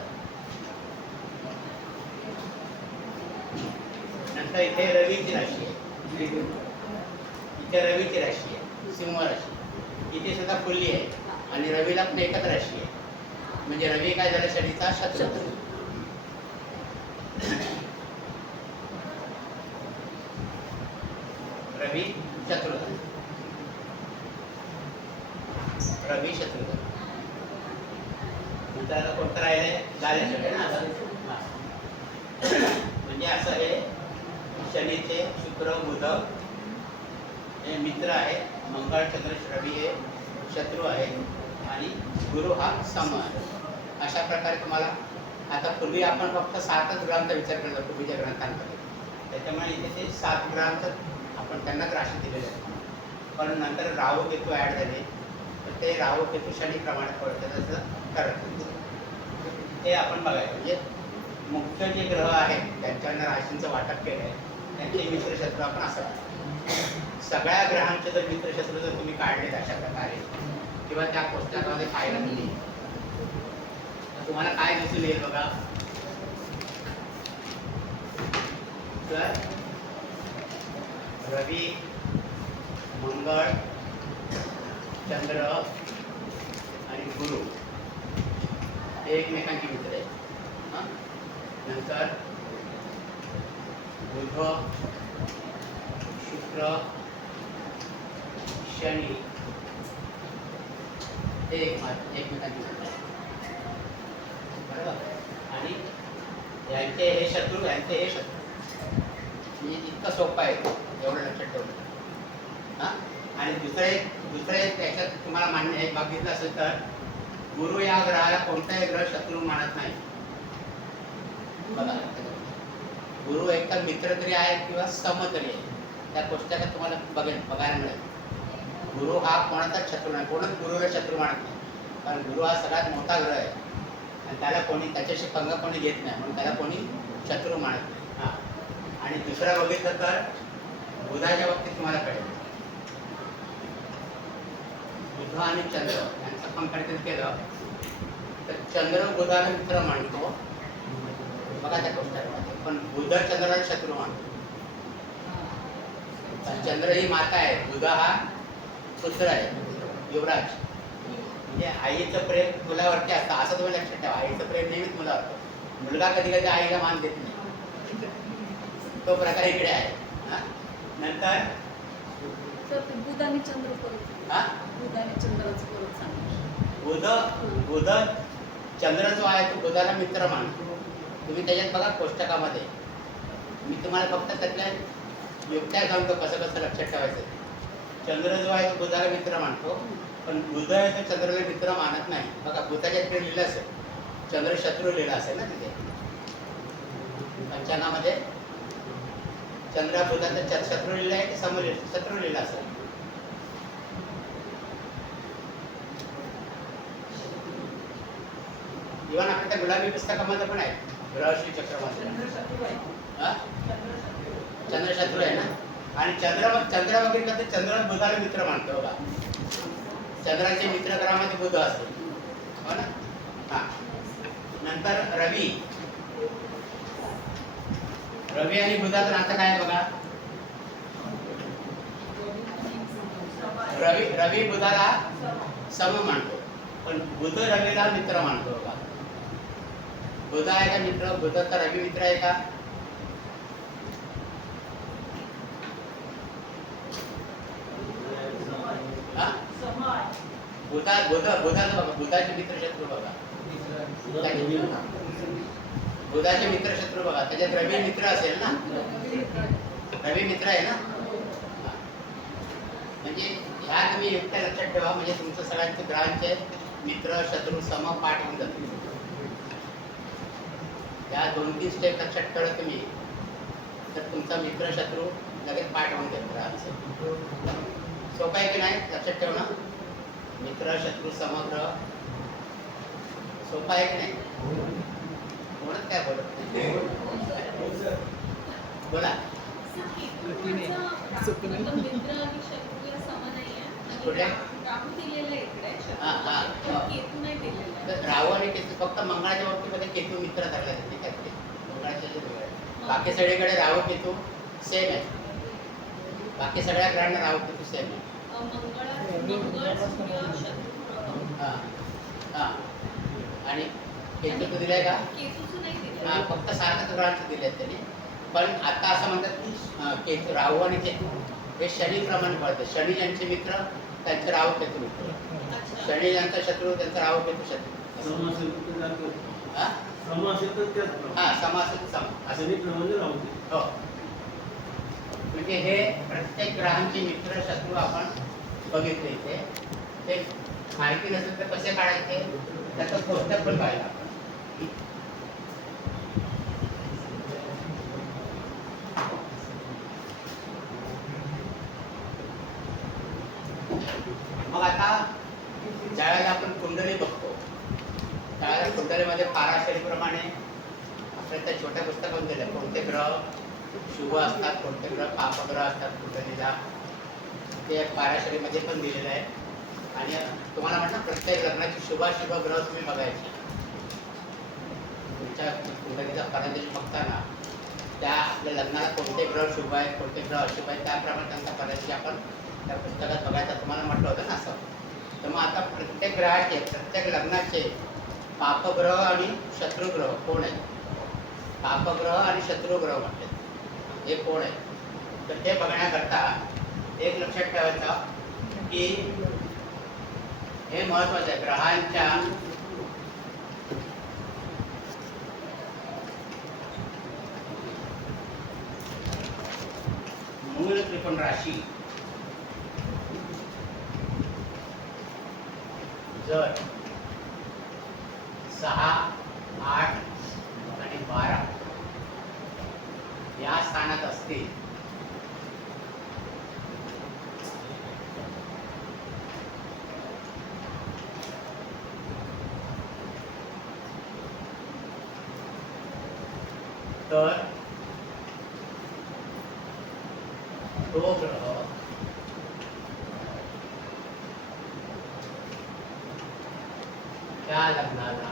नंतर इथे रवीची राशी आहे. इथे रवीची राशी आहे, सिंह राशी. इथे सुद्धा फुल्ली आहे आणि रवीला पण एकच राशी आहे. म्हणजे रवी काय झाला? शनीचा शत्रू. रवी शत्रुघ्न. रवी शत्रुघ्न. नंतर आता कोणतं राहिले झाले सगळे ना आता. हां. म्हणजे असं हे शनीचे शुक्र बुध हे मित्र आहे, मंगळ चंद्र रवी हे शत्रू आहे आणि गुरु हा सम आहे. अशा प्रकारे तुम्हाला आता पूर्वी आपण फक्त 7च ग्रहांचा विचार केला पूर्वीच्या ग्रंथांमध्ये, त्याच्यामुळे इथे ते 7 ग्रहांचं आपण त्यांनाच राशी दिलेले आहे. पण नंतर राहू केतू ॲड झाले तर ते राहू केतू शनीप्रमाणे पडतं तसं करत ते आपण बघायचं. म्हणजे मुख्य जे ग्रह आहेत त्यांच्यावर राशींचं वाटप केलं आहे त्यांचे मित्रशत्रू आपण असं सगळ्या ग्रहांचे जर मित्रशत्रू जर तुम्ही काढलेत अशा प्रकारे किंवा त्या पुस्तकामध्ये पाहिलं तुम्ही तर तुम्हाला काय दिसून येईल बघा. तर रवी, मंगळ, चंद्र आणि गुरु हे एकमेकांचे मित्र आहेत. हां, नंतर बुध, शुक्र, शनी हे एकमेकांचे मित्र आहेत. बरोबर. आणि यांचे हे शत्रू, यांचे हे शत्रू. म्हणजे इतकं सोपं आहे एवढं लक्षात ठेवलं. हां, आणि दुसरं एक त्याच्यात तुम्हाला मान्य एक बघितलं असेल तर गुरु या ग्रहाला कोणताही ग्रह शत्रू मानत नाही. बघा, गुरु एकतर मित्र तरी आहे किंवा सम तरी आहे. त्या पुस्तकात तुम्हाला बघायला मिळेल. गुरु हा कोणाचाच शत्रू नाही, कोणच गुरुला शत्रू मानत नाही. कारण गुरु हा सगळ्यात मोठा ग्रह आहे आणि त्याला कोणी त्याच्याशी पंगा कोणी घेत नाही, म्हणून त्याला कोणी शत्रू मानत नाही. हां, आणि दुसरा बघितलं तर बुधाच्या बाबतीत तुम्हाला कळेल. बुध आणि चंद्र यांचं कंपॅरिझन केलं तर चंद्र बुधाला मित्र मानतो बघा त्या पुस्तकामध्ये, पण बुध चंद्राला शत्रू मानतो. चंद्र ही माता आहे, बुध हा पुत्र आहे, युवराज. म्हणजे आईचं प्रेम मुलावरती असतं असं तुम्ही लक्षात ठेवा. आईचं प्रेम नेहमीच मुलावर. मुलगा कधी कधी आईला मान देत नाही, तो प्रकार इकडे आहे. हां, नंतर बुध आणि चंद्र परत. हां, बुध आणि चंद्राचं परत सांगा. बुध चंद्र जो आहे तो बुधाला मित्र मानतो. तुम्ही त्याच्यात बघा पुस्तकामध्ये मी तुम्हाला फक्त त्यातल्या युक्त्या सांगतो कसं कसं लक्षात ठेवायचं. चंद्र जो आहे तो बुधाला मित्र मानतो, पण बुध आहे तो चंद्राला मित्र मानत नाही. बघा बुधाच्या तिथे लिहिलं असेल चंद्र शत्रू लिहिलं असेल ना तिथे पंचांगामध्ये. चंद्र बुधाचा शत्रू लिहिलं आहे की समोर शत्रू लिहिलं असेल. इव्हन आपल्या त्या गुलाबी पुस्तकामध्ये पण आहे ग्रहश्री चक्रमध्ये. चंद्र शत्रू आहे ना. आणि चंद्र बघितलं तर चंद्र बुधाला मित्र मानतो बघा. चंद्राचे मित्र ग्रहामध्ये बुध असतो, हो ना. हां, नंतर रवी आणि बुधाचं नातं काय आहे बघा. रवी बुधाला सम मानतो, पण बुध रवीला मित्र मानतो बघा. बुध आहे का मित्र? बुधाचा रवी मित्र आहे का? बुधाचं बघा, बुधाचे मित्र शत्रू बघा. बुधाचे मित्र शत्रू बघा, त्याच्यात रवी मित्र असेल ना. रवी मित्र आहे ना. म्हणजे ह्या तुम्ही युक्त्या लक्षात ठेवा. म्हणजे तुमचं सगळ्यांचे ग्रहांचे मित्र शत्रू सम पाठ होऊन जातील. या 2-3 स्टेप लक्षात ठेवलं तुम्ही तर तुमचा मित्र शत्रू लगेच पाठ होऊन जाईल ग्रहांचं. सोपं आहे की नाही लक्षात ठेवणं. मित्र शत्रू समग्र सोपं आहे की नाही. कोणच काय बोलत नाही. बोला. मित्र आणि शत्रू या समान नाहीये. कुठे? राहू दिलेलं आहे इकडे. हां हां, केतू नाही दिलेलं. तर राहू आणि केतू फक्त मंगळाच्या बाबतीमध्ये केतू मित्र धरला जाते काय ते मंगळाच्या जे वेगळे आहे. बाकी सगळीकडे राहू केतू सेम आहे. बाकी सगळ्या ग्रहांना राहू केतू सेम आहे. हां हां, आणि केतू दिलाय का? केतूचं नाही दिलं. हां, फक्त सारखंच ग्रहांचं दिले आहेत त्यांनी. पण आता असं म्हणतात की केतू राहू आणि केतू हे शनीप्रमाणे पळतं. शनी ज्यांचे मित्र त्यांचे राहू केतू मित्र. शनी ज्यांचा शत्रू त्यांचा राहू केतू शत्रू. हा? सम असेल तर त्याच हा, सम असेल तर सम असं. प्रमाणे राहू दे. हो. म्हणजे हे प्रत्येक ग्रहांचे मित्र शत्रू आपण बघितले इथे. ते माहिती नसेल तर कसे काढायचे त्याचं पुस्तक पण पाहिलं आपण. मग आता ज्यावेळेला आपण कुंडली बघतो त्यावेळेला कुंडलीमध्ये पाराशरीप्रमाणे आपल्या त्या छोट्या पुस्तकात दिलं कोणते ग्रह शुभ असतात, कोणते ग्रह पापग्रह असतात कुंडलीला. ते पाराशरीमध्ये पण दिलेलं आहे. आणि तुम्हाला म्हटलं प्रत्येक लग्नाची शुभाशुभ ग्रह तुम्ही बघायचे. तुमच्या कुंडलीचा परदेश बघताना त्या आपल्या लग्नाला कोणते ग्रह शुभ आहेत, कोणते ग्रह अशुभ आहेत त्याप्रमाणे त्यांचा परदेश आपण त्या पुस्तकात बघायचा तुम्हाला म्हटलं होतं ना असं. तर मग आता प्रत्येक ग्रहाचे प्रत्येक लग्नाचे पापग्रह आणि शत्रुग्रह कोण आहेत? पापग्रह आणि शत्रुग्रह म्हटले हे कोण आहे? तर ते बघण्याकरता एक लक्षात ठेवायचं की हे महत्वाचं आहे. ग्रहांच्या मूळ त्रिकोण राशी जर 6, 8 आणि 12 या स्थानात असतील तर तो ग्रह त्या लग्नाला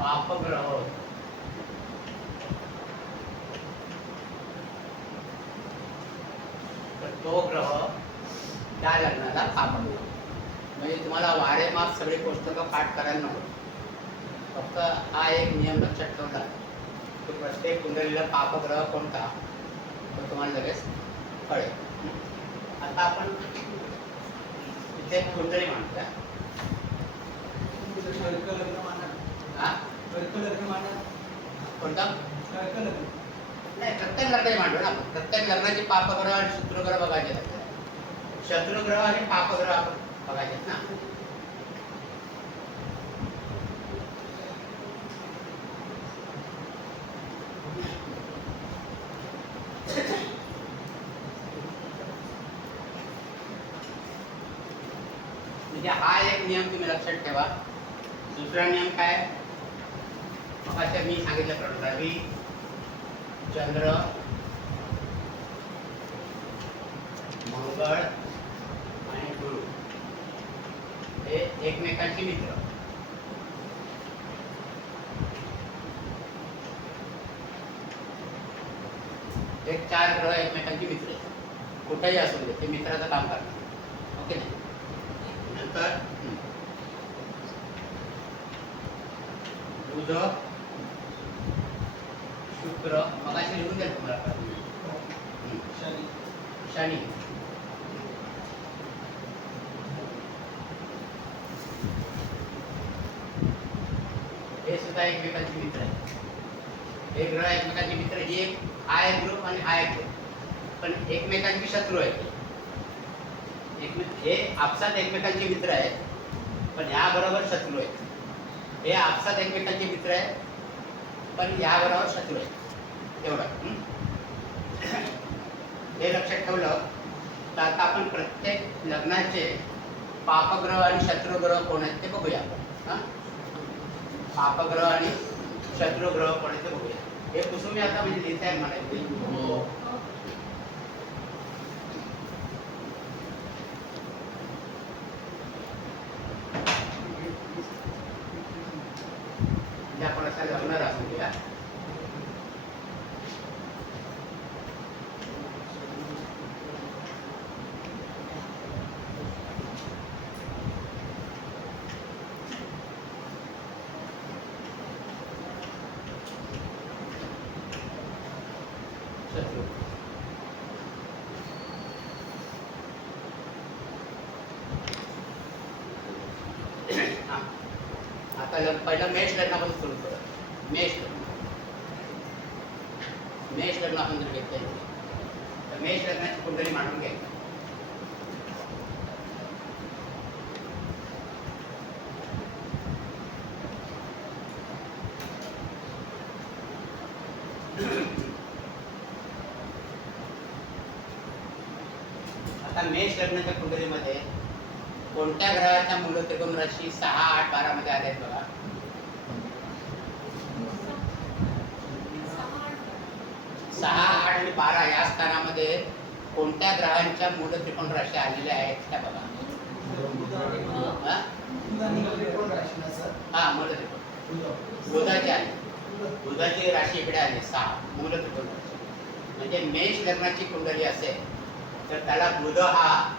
पापग्रह होतो. तर तो ग्रह त्या लग्नाला पापग्रह. म्हणजे तुम्हाला वारेमाप सगळी पुस्तकं पाठ करायला नको. फक्त हा एक नियम लक्षात ठेवला की प्रत्येक कुंडलीला पापग्रह कोणता तो तुम्हाला लगेच कळेल. आता आपण इथे कुंडली म्हणतो. कर्क लग्न माना. हा, कर्क लग्न माना. कोणता? कर्क लग्न. नाही, प्रत्येक लग्नाची मांडू ना आपण. प्रत्येक लग्नाची पापग्रह आणि शत्रुग्रह बघायचे असतात. शत्रुग्रह आणि पापग्रह आपण बघायचे ना. म्हणजे हा एक नियम तुम्ही लक्षात ठेवा. दुसरा नियम काय? मगाशी मी सांगितल्याप्रमाणे रवी, चंद्र, मंगळ आणि गुरु हे एकमेकांचे मित्र. हे 4 ग्रह एकमेकांचे मित्र आहेत. कुठेही असू दे ते मित्राचं काम करतात. ओके ना. नंतर बुध, शुक्र मगाशी लिहून द्या तुम्हाला. शनी. शनी, हे सुद्धा एकमेकांचे मित्र आहेत. हे ग्रह एकमेकांचे मित्र. ही एक हा एक ग्रुप आणि हा एक ग्रुप पण एकमेकांचे शत्रू आहेत. हे आपसात एकमेकांचे मित्र आहेत पण याबरोबर शत्रू आहेत. हे आपसात एकमेकांचे मित्र आहेत पण याबरोबर शत्रू आहेत. एवढं हे लक्षात ठेवलं तर आता आपण प्रत्येक लग्नाचे पापग्रह आणि शत्रुग्रह कोण आहेत ते बघूया. पापग्रह आणि शत्रुग्रह कोण आहेत ते बघूया. हे कुसुमी आता म्हणजे लिहिता आहे मला इथे. आपण असं लग्न राहूया. शत्रू. हा. आता पहिलं मेष लग्नापासून सुरू करू. मेष लग्न आपण जर घेतलं तर मेष लग्नाची कुंडली मांडून घ्यायची. आता मेष लग्नाच्या कुंडलीमध्ये कोणत्या ग्रहाच्या मूल त्रिकोण राशी 6, 8, 12 मध्ये आले आहेत बघा. 6, 8 आणि 12 या स्थानामध्ये कोणत्या ग्रहांच्या मूल त्रिकोण राशी आलेल्या आहेत त्या बघा. हा? हा, मूल त्रिकोण बुधाची आली. बुधाची राशी इकडे आली 6 मूल त्रिकोण राशी. म्हणजे मेष लग्नाची कुंडली असेल तर त्याला बुध हा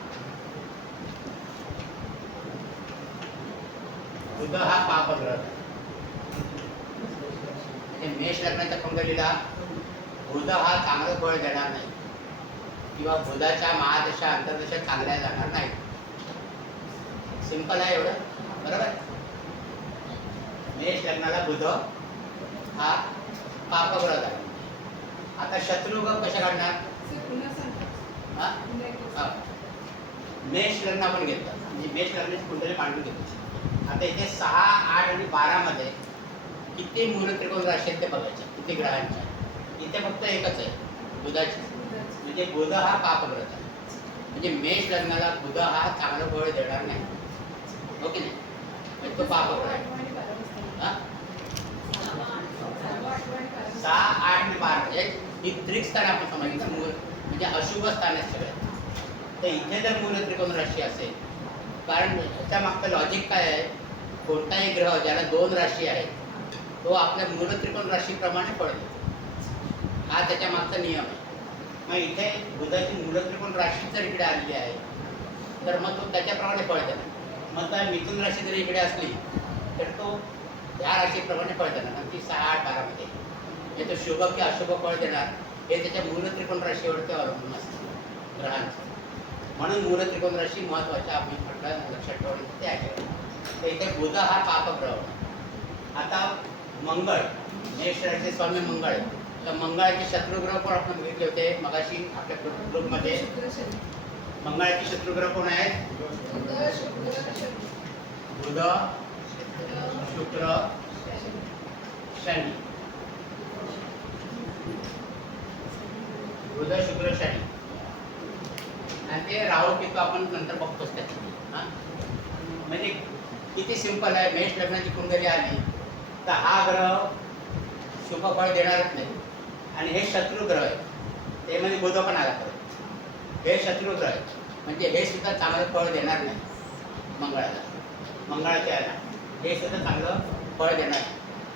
पापग्रह. म्हणजे मेष लग्नाच्या कुंडलीला बुध हा चांगलं फळ देणार नाही किंवा बुधाच्या महादशा अंतर्दशा चांगल्या जाणार नाही. सिंपल आहे एवढं, बरोबर. मेष लग्नाला बुध हा पापग्रह झाला. आता शत्रुग्रह कशा काढणार? सर पुन्हा सांगा. हा? पुन्हा एकदा. हा. मेष लग्न आपण घेतलं म्हणजे मेष लग्नाची कुंडली मांडून घेतली. आता इथे 6, 8 आणि 12 मध्ये किती मूल त्रिकोण राशी आहेत ते बघायचे, किती ग्रहांच्या. इथे फक्त एकच आहे, बुधाची. म्हणजे बुध हा पापग्रह आहे. म्हणजे मेष लग्नाला बुध हा चांगलं फळ देणार नाही, हो की नाही? म्हणजे तो पापग्रह आहे. आठवा आणि बारा वाजता. हा? 6, 8 आणि 12 म्हणजे ही त्रिक स्थान आपण समजायचं. मूल म्हणजे अशुभ स्थान आहे सगळे. तर इथे जर मूल त्रिकोण राशी असेल, कारण याच्या मागचं लॉजिक काय आहे, कोणताही ग्रह ज्याला 2 राशी आहेत तो आपल्या मूल त्रिकोण राशीप्रमाणे फळ देतो. हा त्याच्या मागचा नियम आहे. मग इथे बुधाची मूल त्रिकोण राशी जर इकडे आलेली आहे तर मग तो त्याच्याप्रमाणे फळ देणार. मग त्या मिथुन राशी जरी इकडे असली तर तो ह्या राशीप्रमाणे फळ देणार. आणि ती 6, 8, 12 मध्ये म्हणजे तो शुभ की अशुभ फळ देणार हे त्याच्या मूल त्रिकोण राशीवरती अवलंबून असतं ग्रहांचं. म्हणून मूल त्रिकोण राशी महत्वाच्या आपण म्हटलं लक्षात ठेवण्याचं ते आहे. तर इथे बुध हा पापग्रह होता. आता मंगळ, मेष राशीचे स्वामी मंगळ आहे. तर मंगळाचे शत्रुग्रह पण आपण बघितले होते मगाशी आपल्या ग्रुपमध्ये. शुक्र, शनी. मंगळाचे शत्रुग्रह कोण आहेत? बुध, शुक्र, शनी. बुध, शुक्र, शनी. बुध, शुक्र, शनी. आणि ते राहू केतू आपण नंतर बघतोच त्याची. हां, म्हणजे किती सिंपल आहे. मेष लग्नाची कुंडली आली तर हा ग्रह शुभ फळ देणारच नाही. आणि हे शत्रुग्रह आहे, ते म्हणजे बुध पण आला परत. हे शत्रुग्रह आहे म्हणजे हे सुद्धा चांगलं फळ देणार नाही मंगळाला. मंगळाच्या याला हे सुद्धा चांगलं फळ देणार नाही.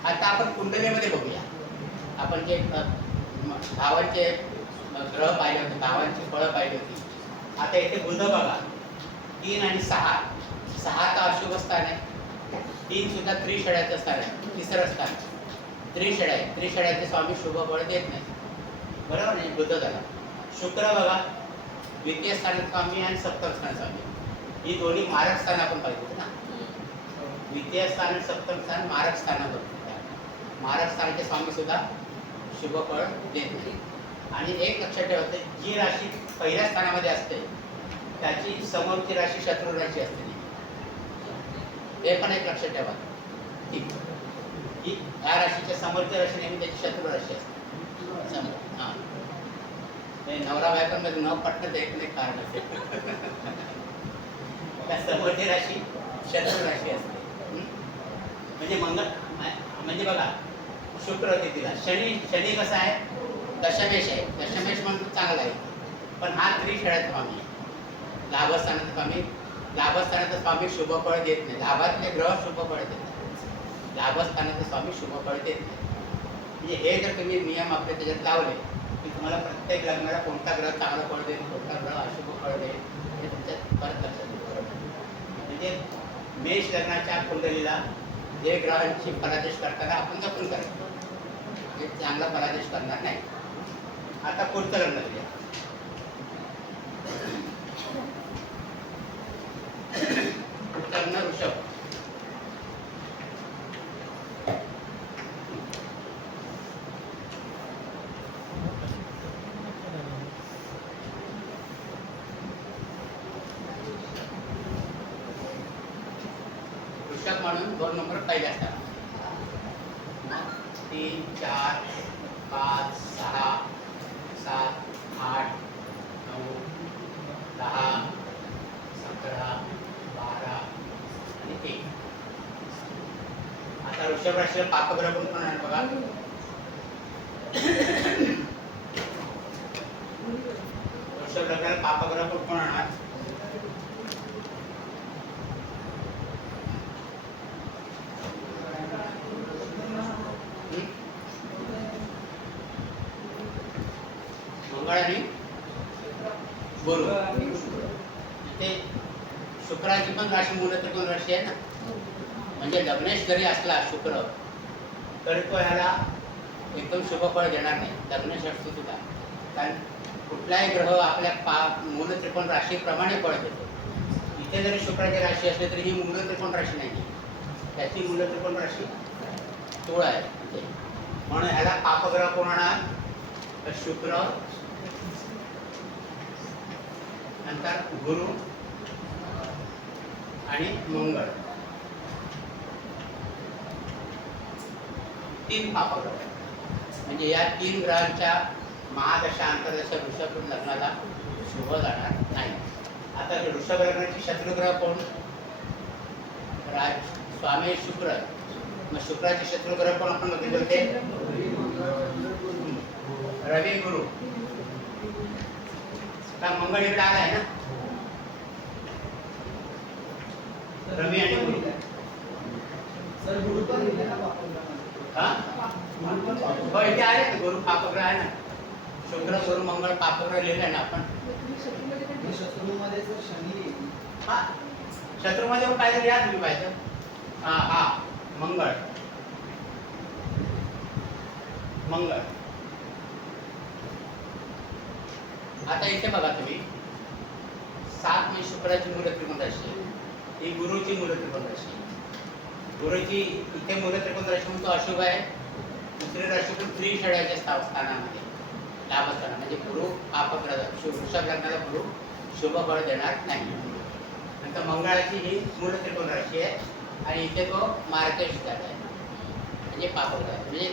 आता आपण कुंडलीमध्ये बघूया. आपण जे भावांचे ग्रह पाहिले होते, भावांची फळं पाहिली होती. आता इथे बुध बघा 3 आणि 6. 6 तर अशुभ स्थान आहे. 3 सुद्धा त्रिषड्याचं स्थान आहे, तिसरं स्थान त्रिषड आहे. त्रिषड्याचे स्वामी शुभ फळ देत नाही, बरोबर नाही? बुध झाला. शुक्र बघा द्वितीय स्थानात स्वामी आणि सप्तम स्थान स्वामी. ही दोन्ही मारक स्थान आपण पाहिजे ना. द्वितीय स्थान आणि सप्तम स्थान मारक स्थानावर. मारक स्थानाचे स्वामी सुद्धा शुभ फळ देत नाही. आणि एक लक्षात ठेवायचं, जी राशी पहिल्या स्थानामध्ये असते त्याची समोरची राशी शत्रू राशी असते. हे पण एक लक्षात ठेवा की या राशीच्या समोरची राशी नेहमी त्याची शत्रू राशी असते. हां, नवरा बायकोंमध्ये न पटणं एक नाही कारण असते. त्या समोरची राशी शत्रू राशी असते. म्हणजे म्हणजे बघा शुक्र तिथीला शनी कसा आहे? दशमेश आहे. दशमेश म्हणून चांगला आहे, पण हा त्रिषड्याचा स्वामी आहे. लाभस्थानाचा स्वामी, लाभस्थानाचा स्वामी शुभ फळ देत नाही. लाभातले ग्रह शुभ फळ देतात, लाभस्थानाचा स्वामी शुभ फळ देत नाही. म्हणजे हे जर तुम्ही नियम आपले त्याच्यात लावले की तुम्हाला प्रत्येक लग्नाला कोणता ग्रह चांगलं फळ देईल, कोणता ग्रह अशुभ फळ देईल हे तुमच्यात परत लक्षात येईल. म्हणजे मेष लग्नाच्या कुंडलीला हे ग्रहांची फलादेश करताना आपण जपून करायचं, हे चांगला फलादेश करणार नाही. आता पुढचं लग्न घ्या. पुढचं लग्न वृषभ. वृषभ म्हणून 2 नंबर पहिले असतात. 3, 4, 5, 6, 7, 8, 9, 10, 11, 12 आणि 1. आता वृषभ राशीला पापग्रह कोण आहे बघा. वृषभ लग्नाला पापग्रह कोण आणणार. मंगळ आणि गुरु. इथे शुक्राची पण राशी मूल त्रिकोण राशी आहे ना. म्हणजे लग्नेश जरी असला शुक्र तरी तो ह्याला एकदम शुभ फळ देणार नाही. लग्नेश असतो सुद्धा, कारण कुठलाही ग्रह आपल्या मूल त्रिकोण राशीप्रमाणे फळ देतो. इथे जरी शुक्राची राशी असली तरी ही मूल त्रिकोण राशी नाही, त्याची मूल त्रिकोण राशी तुळ आहे इथे. म्हणून ह्याला पापग्रह कोण आणणार तर शुक्र, नंतर गुरु आणि मंगळ. 3 पापग्रह. म्हणजे या 3 ग्रहांच्या महादशा अंतर्दशा वृषभ लग्नाला शुभ जाणार नाही. आता वृषभ लग्नाची शत्रुग्रह कोण. स्वामी शुक्र. मग शुक्राचे शत्रुग्रह कोण आपण बघितले होते. रवी गुरु. का मंगळ इकडे आलाय ना. रवी आणि गुरु. सर गुरु पण लिहिले ना पापग्रह. हा हो इथे आले ना गुरु पापग्रह आहे ना. शुक्र गुरु मंगळ पापग्रह लिहिले ना आपण. शत्रूमध्ये सर शनी येईल. हा शत्रूमध्ये पाहिजे या तुम्ही पाहिजे. हा मंगळ. मंगळ. आता इथे बघा तुम्ही 7 म्हणजे शुक्राची मूल त्रिकोण राशी आहे. ही गुरुची मूल त्रिकोण राशी आहे. गुरुची इथे मूल त्रिकोण राशी म्हणून तो अशुभ आहे. दुसरी राशी पण त्रिषड्याच्या स्थानामध्ये लाभस्थाना. म्हणजे गुरु पापग्रह. वृषभ लग्नाला गुरु शुभ फळ देणार नाही. नंतर मंगळाची ही मूल त्रिकोण राशी आहे आणि इथे तो मार्गशीर्ष झाला आहे म्हणजे पापग्रह. म्हणजे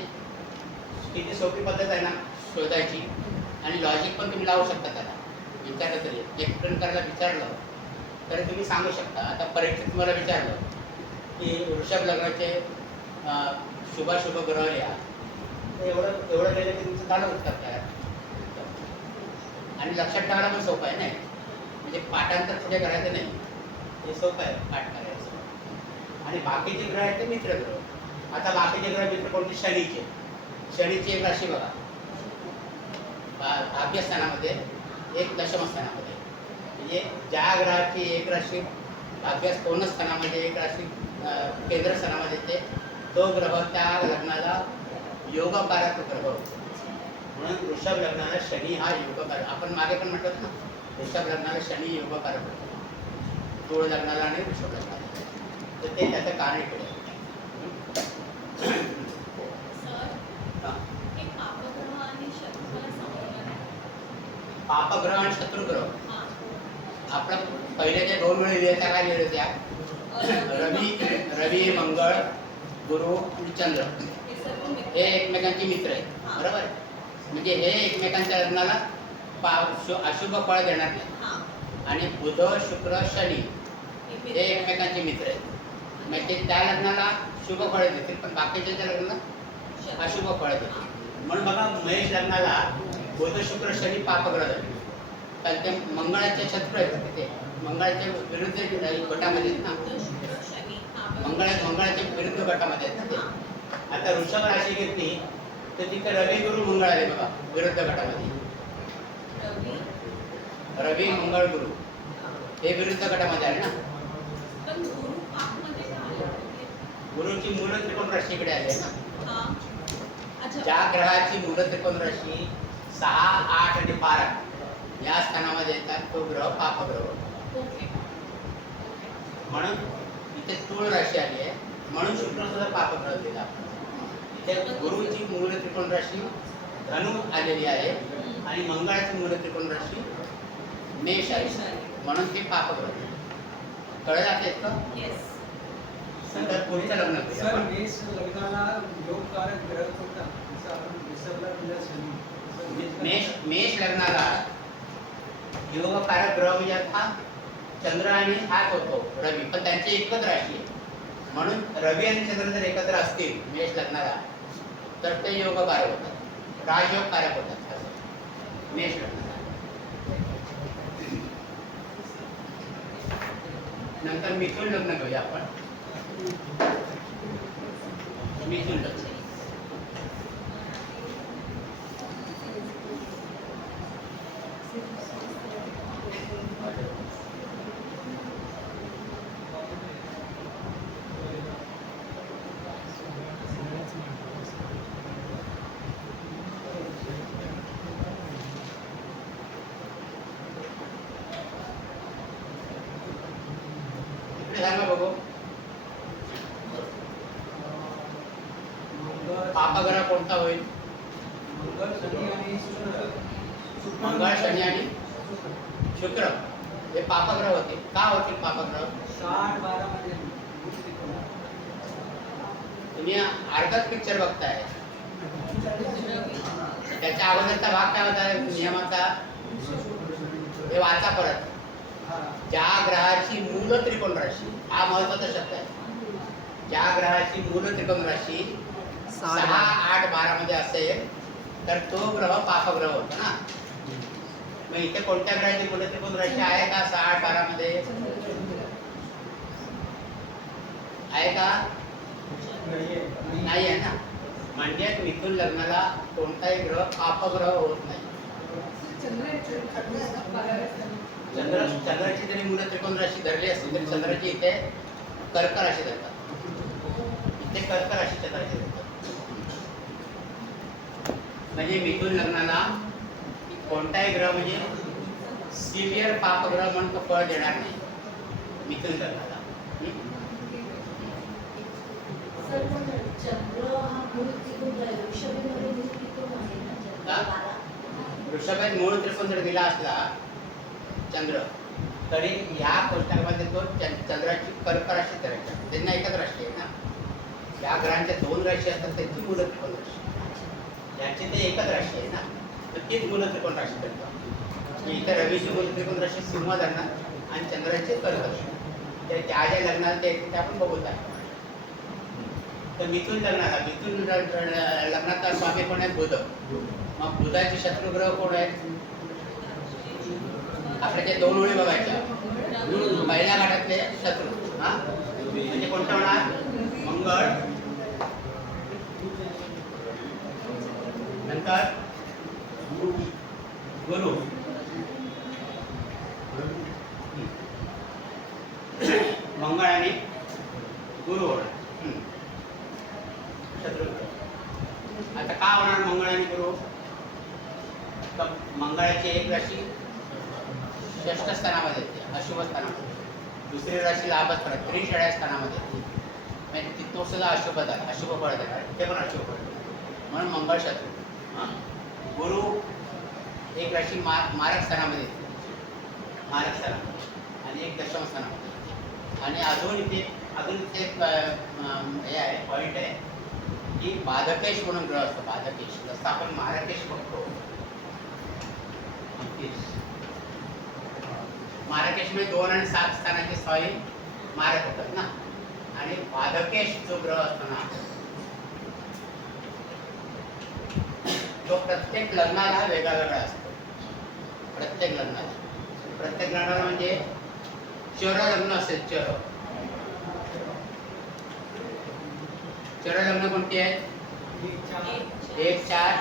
किती सोपी पद्धत आहे ना शोधायची. आणि लॉजिक पण तुम्ही लावू शकता त्याला. विचारलं तरी एक्सप्लेन करायला विचारलं तरी तुम्ही सांगू शकता. आता परीक्षेत तुम्हाला विचारलं की वृषभ लग्नाचे शुभाशुभ ग्रह लिहा, एवढं लिहिलं की तुमचं झालं उत्तर तयार. आणि लक्षात ठेवायला पण सोपं आहे नाही. म्हणजे पाठांतर पुढे करायचं नाही, हे सोपं आहे पाठ करायचं. आणि बाकीचे ग्रह आहेत ते मित्र ग्रह. आता बाकीचे ग्रह मित्र कोणते. शनीचे. शनीची एक राशी बघा भाग्यस्थानामध्ये, एक दशमस्थानामध्ये. म्हणजे ज्या ग्रहाची एक राशी भाग्यस्थानामध्ये, एक राशी केंद्रस्थानामध्ये येते, तो ग्रह त्या लग्नाला योगकारक ग्रह होतो. म्हणून वृषभ लग्नाला शनी हा योगकारक. आपण मागे पण म्हटलं ना वृषभ लग्नाला शनी योगकारक होतो. तुळ लग्नाला आणि वृषभ लग्नाला. तर ते त्याचं कारण इकडे आहे. पापग्रह आणि शत्रुग्रह आपला पहिले जे 2 वेळे लिहिले त्या काय लिहिले त्या रवी मंगळ गुरु आणि चंद्र हे एकमेकांचे मित्र आहेत. बरोबर. म्हणजे हे एकमेकांच्या लग्नाला अशुभ फळ देणार नाही. आणि बुध शुक्र शनी हे एकमेकांचे मित्र आहेत. म्हणजे त्या लग्नाला शुभ फळ देतील पण बाकीच्या लग्नाला अशुभ फळ देतील. म्हणून बघा महेश लग्नाला बुध शुक्र शनी पापग्रह झाले. कारण ते मंगळाचे शत्रू आहेत तिथे. मंगळाच्या विरुद्ध गटामध्ये आहेत ना. मंगळाच्या विरुद्ध गटामध्ये आहेत ना ते. आता वृषभ राशी घेतली तर तिथे रवी गुरु मंगळ आले बघा विरुद्ध गटामध्ये. रवी मंगळ गुरु हे विरुद्ध गटामध्ये आले ना. गुरुची मूल त्रिकोण राशीकडे आली आहे ना. ज्या ग्रहाची मूल त्रिकोण राशी 6, 8 आणि 12 या स्थानामध्ये येतात तो ग्रह पापग्रह. ओके. म्हणून इथे तूळ राशी आली आहे, म्हणून शुक्र सुद्धा पापग्रह दिला आपण. इथे गुरुची मूळ त्रिकोण राशी धनु आलेली आहे आणि मंगळाची मूळ त्रिकोण राशी मेष आहे, म्हणून ते पापग्रह. कळलं जाते का? येस. नंतर पुढचं लग्न करूया सर आपण. मेष लग्नाला योगकारक ग्रह कोणता? जसं आपण विसरला म्हणजे शनी. तसं मेष लग्नाला योगकारक ग्रह म्हणजे हा चंद्र आणि हाच होतो रवी, पण त्यांची एकच राशी आहे. म्हणून रवी आणि चंद्र जर एकत्र असतील मेष लग्नाला तर ते योगकारक होतात, राजयोग कारक होतात असं मेष लग्नाला. नंतर मिथुन लग्न घेऊया आपण. मिथुन लग्न इकडे सांगा बघू. मंगळ पापग्रह कोणता होईल? मंगळ शनी आणि शुक्र. मंगळ शनी आणि शुक्र हे पापग्रह होते. का होतील पापग्रह? 6-12 मध्ये बुध त्रिकोण. तुम्ही अर्धाच पिक्चर बघताय. त्याच्या अगोदरचा भाग काय होता नियमाचा? हे वाचा परत. हा. ज्या ग्रहाची मूल त्रिकोण राशी, हा महत्वाचा शब्द आहे. ज्या ग्रहाची मूल त्रिकोण राशी 6, 8, 12 मध्ये असेल तर तो ग्रह पापग्रह होतो ना. मग इथे कोणत्या ग्रहाची मूल त्रिकोण राशी आहे का 6, 8, 12 मध्ये? आहे का? नाही आहे ना. म्हणजे मिथुन लग्नाला कोणताही ग्रह पापग्रह होत नाही. चंद्राची जरी मूल त्रिकोण राशी धरली असली तरी चंद्राची इथे कर्क राशी धरतात. इथे कर्क राशी चंद्राची धरतात. म्हणजे मिथुन लग्नाला कोणताही ग्रह म्हणजे सिव्हिअर पापग्रह म्हणून तो फळ देणार नाही मिथुन लग्नाला. चंद्र हा मूळ त्रिकोण आहे. वृषभमध्ये मूळ त्रिकोण आहे ना चंद्र 12. वृषभात मूळ त्रिकोण जर दिला असला चंद्र तरी ह्या कोष्टकामध्ये तो चंद्राची कर्क राशी धरायचा. त्यांना एकच राशी आहे ना. या ग्रहांच्या 2 राशी असतात त्यांची मूल त्रिकोण राशी, याची ते एकच राशी आहे ना, तर तीच मूल त्रिकोण राशी धरतात. इथे रवीची मूल त्रिकोण राशी सिंह धरणार आणि चंद्राची कर्क राशी. त्या ज्या लग्नाला ते आपण बघूत आहे. तर मिथुन लग्नाचा स्वामी कोण आहे? बुध. मग बुधाचे शत्रुग्रह कोण आहेत? आपल्या 2 ओळी बघायच्या. पहिल्या घाटातले शत्रू हा म्हणजे कोणतं होणार? मंगळ, नंतर गुरु, मंगळ आणि गुरु होणार शत्रुग्रह. आता का होणार मंगळ आणि गुरु? तर मंगळाची एक राशी षष्ठ स्थानामध्ये येते, अशुभ स्थानामध्ये. दुसरी राशी लाभस्थानात त्रिषड्या स्थानामध्ये येते. म्हणजे तो सुद्धा अशुभ फळ देणार, ते पण अशुभ फळ देणार. म्हणून मंगळ शत्रू. गुरु एक राशी मारक स्थानामध्ये येते, मारक स्थानामध्ये, आणि एक दशम स्थानामध्ये येते. आणि अजून इथे एक हे आहे, पॉईंट आहे की बाधकेश म्हणून ग्रह असतो. बाधकेश जसं आपण मारकेश बघतो. मारकेशमध्ये 2 आणि 7 स्थानाचे स्वामी मारक होतात ना. आणि बाधकेश जो ग्रह असतो ना तो प्रत्येक लग्नाला वेगळा वेगळा असतो. प्रत्येक लग्नाला म्हणजे चर लग्न असेल, चर लग्न कोणती आहेत? 1, 4,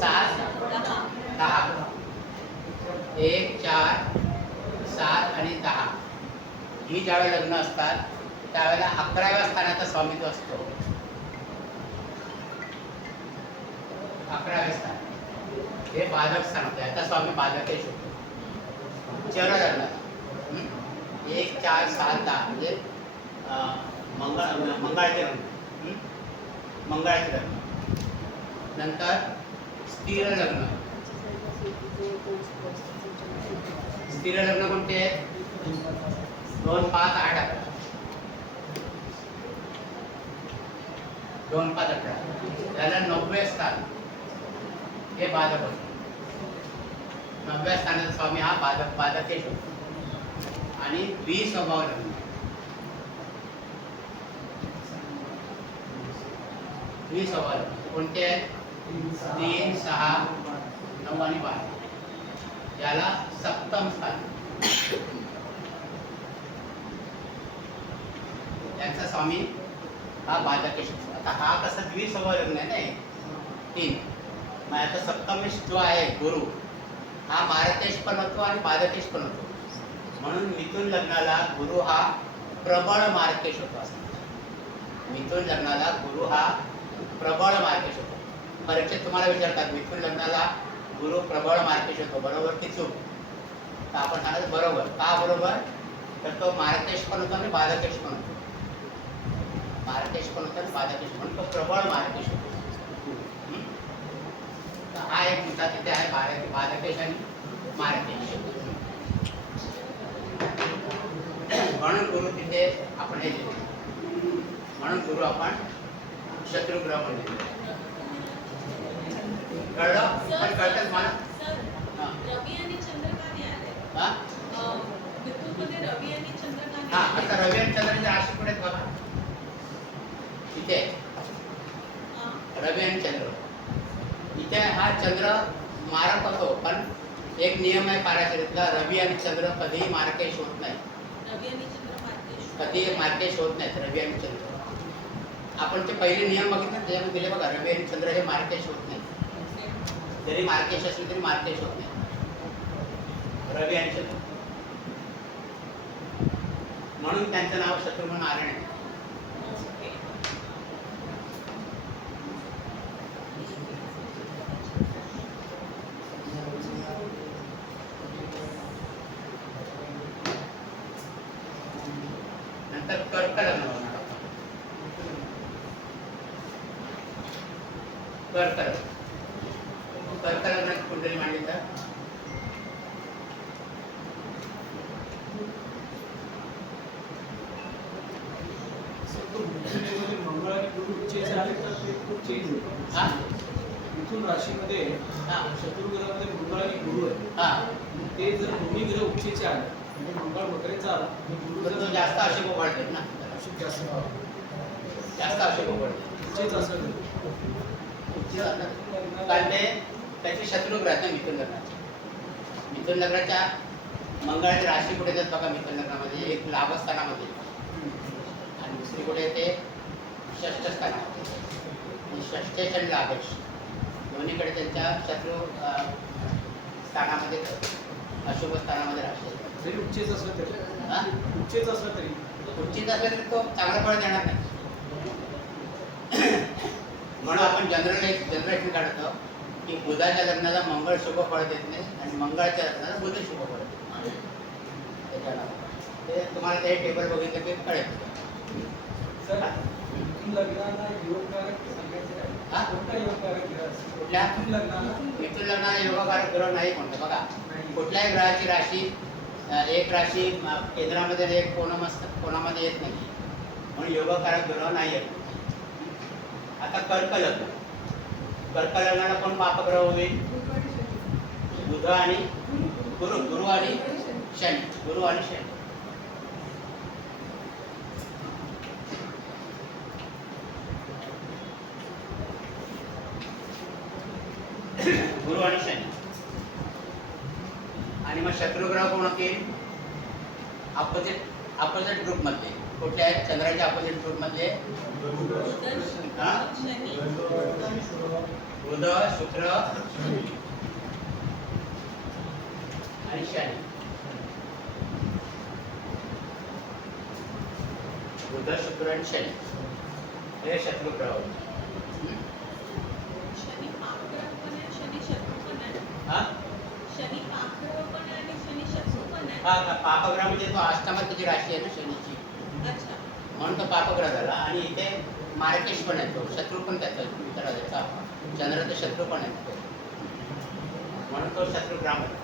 7, 10. 1, 4, 7 आणि 10 ही ज्यावेळेला लग्न असतात त्यावेळेला 11व्या स्थानाचा स्वामित्व असतो. 11व्या स्थान हे बाधक स्थान होते. आता स्वामी बाधकेश होतो. चर लग्न 1, 4, 6, 10 म्हणजे मंगळाचे लग्न. मंगळाचे लग्न. नंतर स्थिर लग्न. स्थिर लग्न कोणते आहेत? 2, 5, 8, 11. 2, 5, 18. त्याला 9वे स्थान हे बाधक होते. 9व्या स्थानाचा स्वामी हा बाधकेश होतो. आणि द्विस्वभाव लग्न. द्विस्वभाव लग्न कोणते आहेत? 3, 6, 9 आणि 12. याला सप्तम स्थान. त्यांचा स्वामी हा बाधकेश होतो. आता हा कसा द्विस्वभाव लग्न आहे ना, 3. मग आता सप्तमेश जो आहे गुरु हा मारकेश पण होतो आणि बाधकेश पण होतो. म्हणून मिथुन लग्नाला गुरु हा प्रबळ मार्केश होतो असं. मिथुन लग्नाला गुरु हा प्रबळ मार्केश होतो. परीक्षेत तुम्हाला विचारतात मिथुन लग्नाला गुरु प्रबळ मार्केश होतो, बरोबर की चूक? तर आपण सांगायचं बरोबर. का बरोबर? तर तो मार्केश पण होतो आणि बाधकेश पण होतो. मार्केश पण होतो आणि बाधकेश पण, तो प्रबळ मार्केश होतो. तर हा एक मुद्दा तिथे आहे, बाधकेश आणि मार्केश. म्हणून गुरु तिथे आपण हे लिहितो. म्हणून गुरु आपण शत्रुग्रह म्हणून कळलं? पण कळतं मला? हां. रवी आणि चंद्र का नाही आले? हां? मिथुनमध्ये रवी आणि चंद्र का नाही हां, आले? आता रवी आणि चंद्राचे राशी कुठे आहेत बघा. इथे हां. रवी आणि चंद्र. इथे हा चंद्र मारक होतो, पण एक नियम आहे पाराशरीतला, रवी आणि चंद्र कधीही मार्केश होत नाही. रवी आणि चंद्र मार्केश. कधीही मार्केश होत नाहीत रवी आणि चंद्र. आपण ते पहिले नियम बघितले त्याच्यामध्ये दिले बघा, रवी आणि चंद्र हे मार्केश होत नाही. जरी मार्केश असले तरी मार्केश होत नाही रवी आणि चंद्र. म्हणून त्यांचं नाव शत्रुघ्न नारायण आहे. नंतर कर्क लग्न होणार. कर्क लग्न. कर्क लग्नाची कुंडली मांडली तर मंगळ आणि गुरु उच्चेचे आले तर ते खूप चेंज होईल. हा मिथुन राशीमध्ये हा शत्रुग्रहामध्ये मंगळ आणि गुरु आहे. हा ते जर दोन्ही ग्रह उच्चेचे आले म्हणजे मंगळ वक्रेचा आला आणि गुरु पण तो जर जास्त अशुभ पडते ना, अशुभ जास्त जास्त अशुभ पडते. उच्चेच असेल कारण ते त्याची शत्रुग्रह आहेत ना मिथुन लग्नाचे. मिथुन लग्नाच्या मंगळाची राशी कुठे येतात बघा मिथुन लग्नामध्ये? एक लाभस्थानामध्ये आणि दुसरी कुठे येते? षष्ठ स्थानामध्ये. आणि षष्ठेश आणि लाभेश दोन्हीकडे त्यांच्या शत्रू स्थानामध्ये अशुभ स्थानामध्ये राशी येतात. जरी उच्चेच असलं तरी हा? उच्चेच असलं तरी उच्चित असलं तरी तो चांगलं फळ देणार नाही. म्हणून आपण जनरेशन काढतो की बुधाच्या लग्नाला मंगळ शुभ फळ देत नाही आणि मंगळाच्या लग्नाला बुध शुभ फळ देत नाही. त्याच्यानं ते तुम्हाला ते टेबल बघितलं की कळेल. सर मिथुन लग्नाला योगकारक सांगायचं काय? हा? कोणता योगकारक ग्रह असेल? कुठल्या? मिथुन लग्नाला मिथुन लग्नाला योगाकारक ग्रह नाही कोणतं बघा. नाही. कुठल्याही ग्रहाची राशी एक राशी केंद्रामध्ये आणि एक कोणामध्ये येत नाही, म्हणून योगकारक ग्रह नाही येत. आता कर्क लग्न. कर्क लग्नाला कोण पापग्रह होईल? बुध आणि गुरु आणि शनी. गुरु आणि शनी. गुरु आणि शनी. आणि मग शत्रुग्रह कोण होतील? अपोजिट ग्रुप मधले कुठले आहेत? चंद्राच्या अपोजिट ग्रुप मधले हा? शनी. बुध, शुक्र आणि शनी. बुध, शुक्र आणि शनी हे शत्रुग्रह होते. शनी पापग्रह पण आहे, शनी शत्रू पण आहे. पापग्रह म्हणजे तो अष्टमात त्याची राशी आहे ना शनीची, अच्छा. म्हणून तो पापग्रह झाला. आणि इथे मार्केश पण येतो, शत्रू पण त्याचा त्याचा चंद्राचा शत्रू पण येतो, म्हणून तो शत्रुग्रह आहे.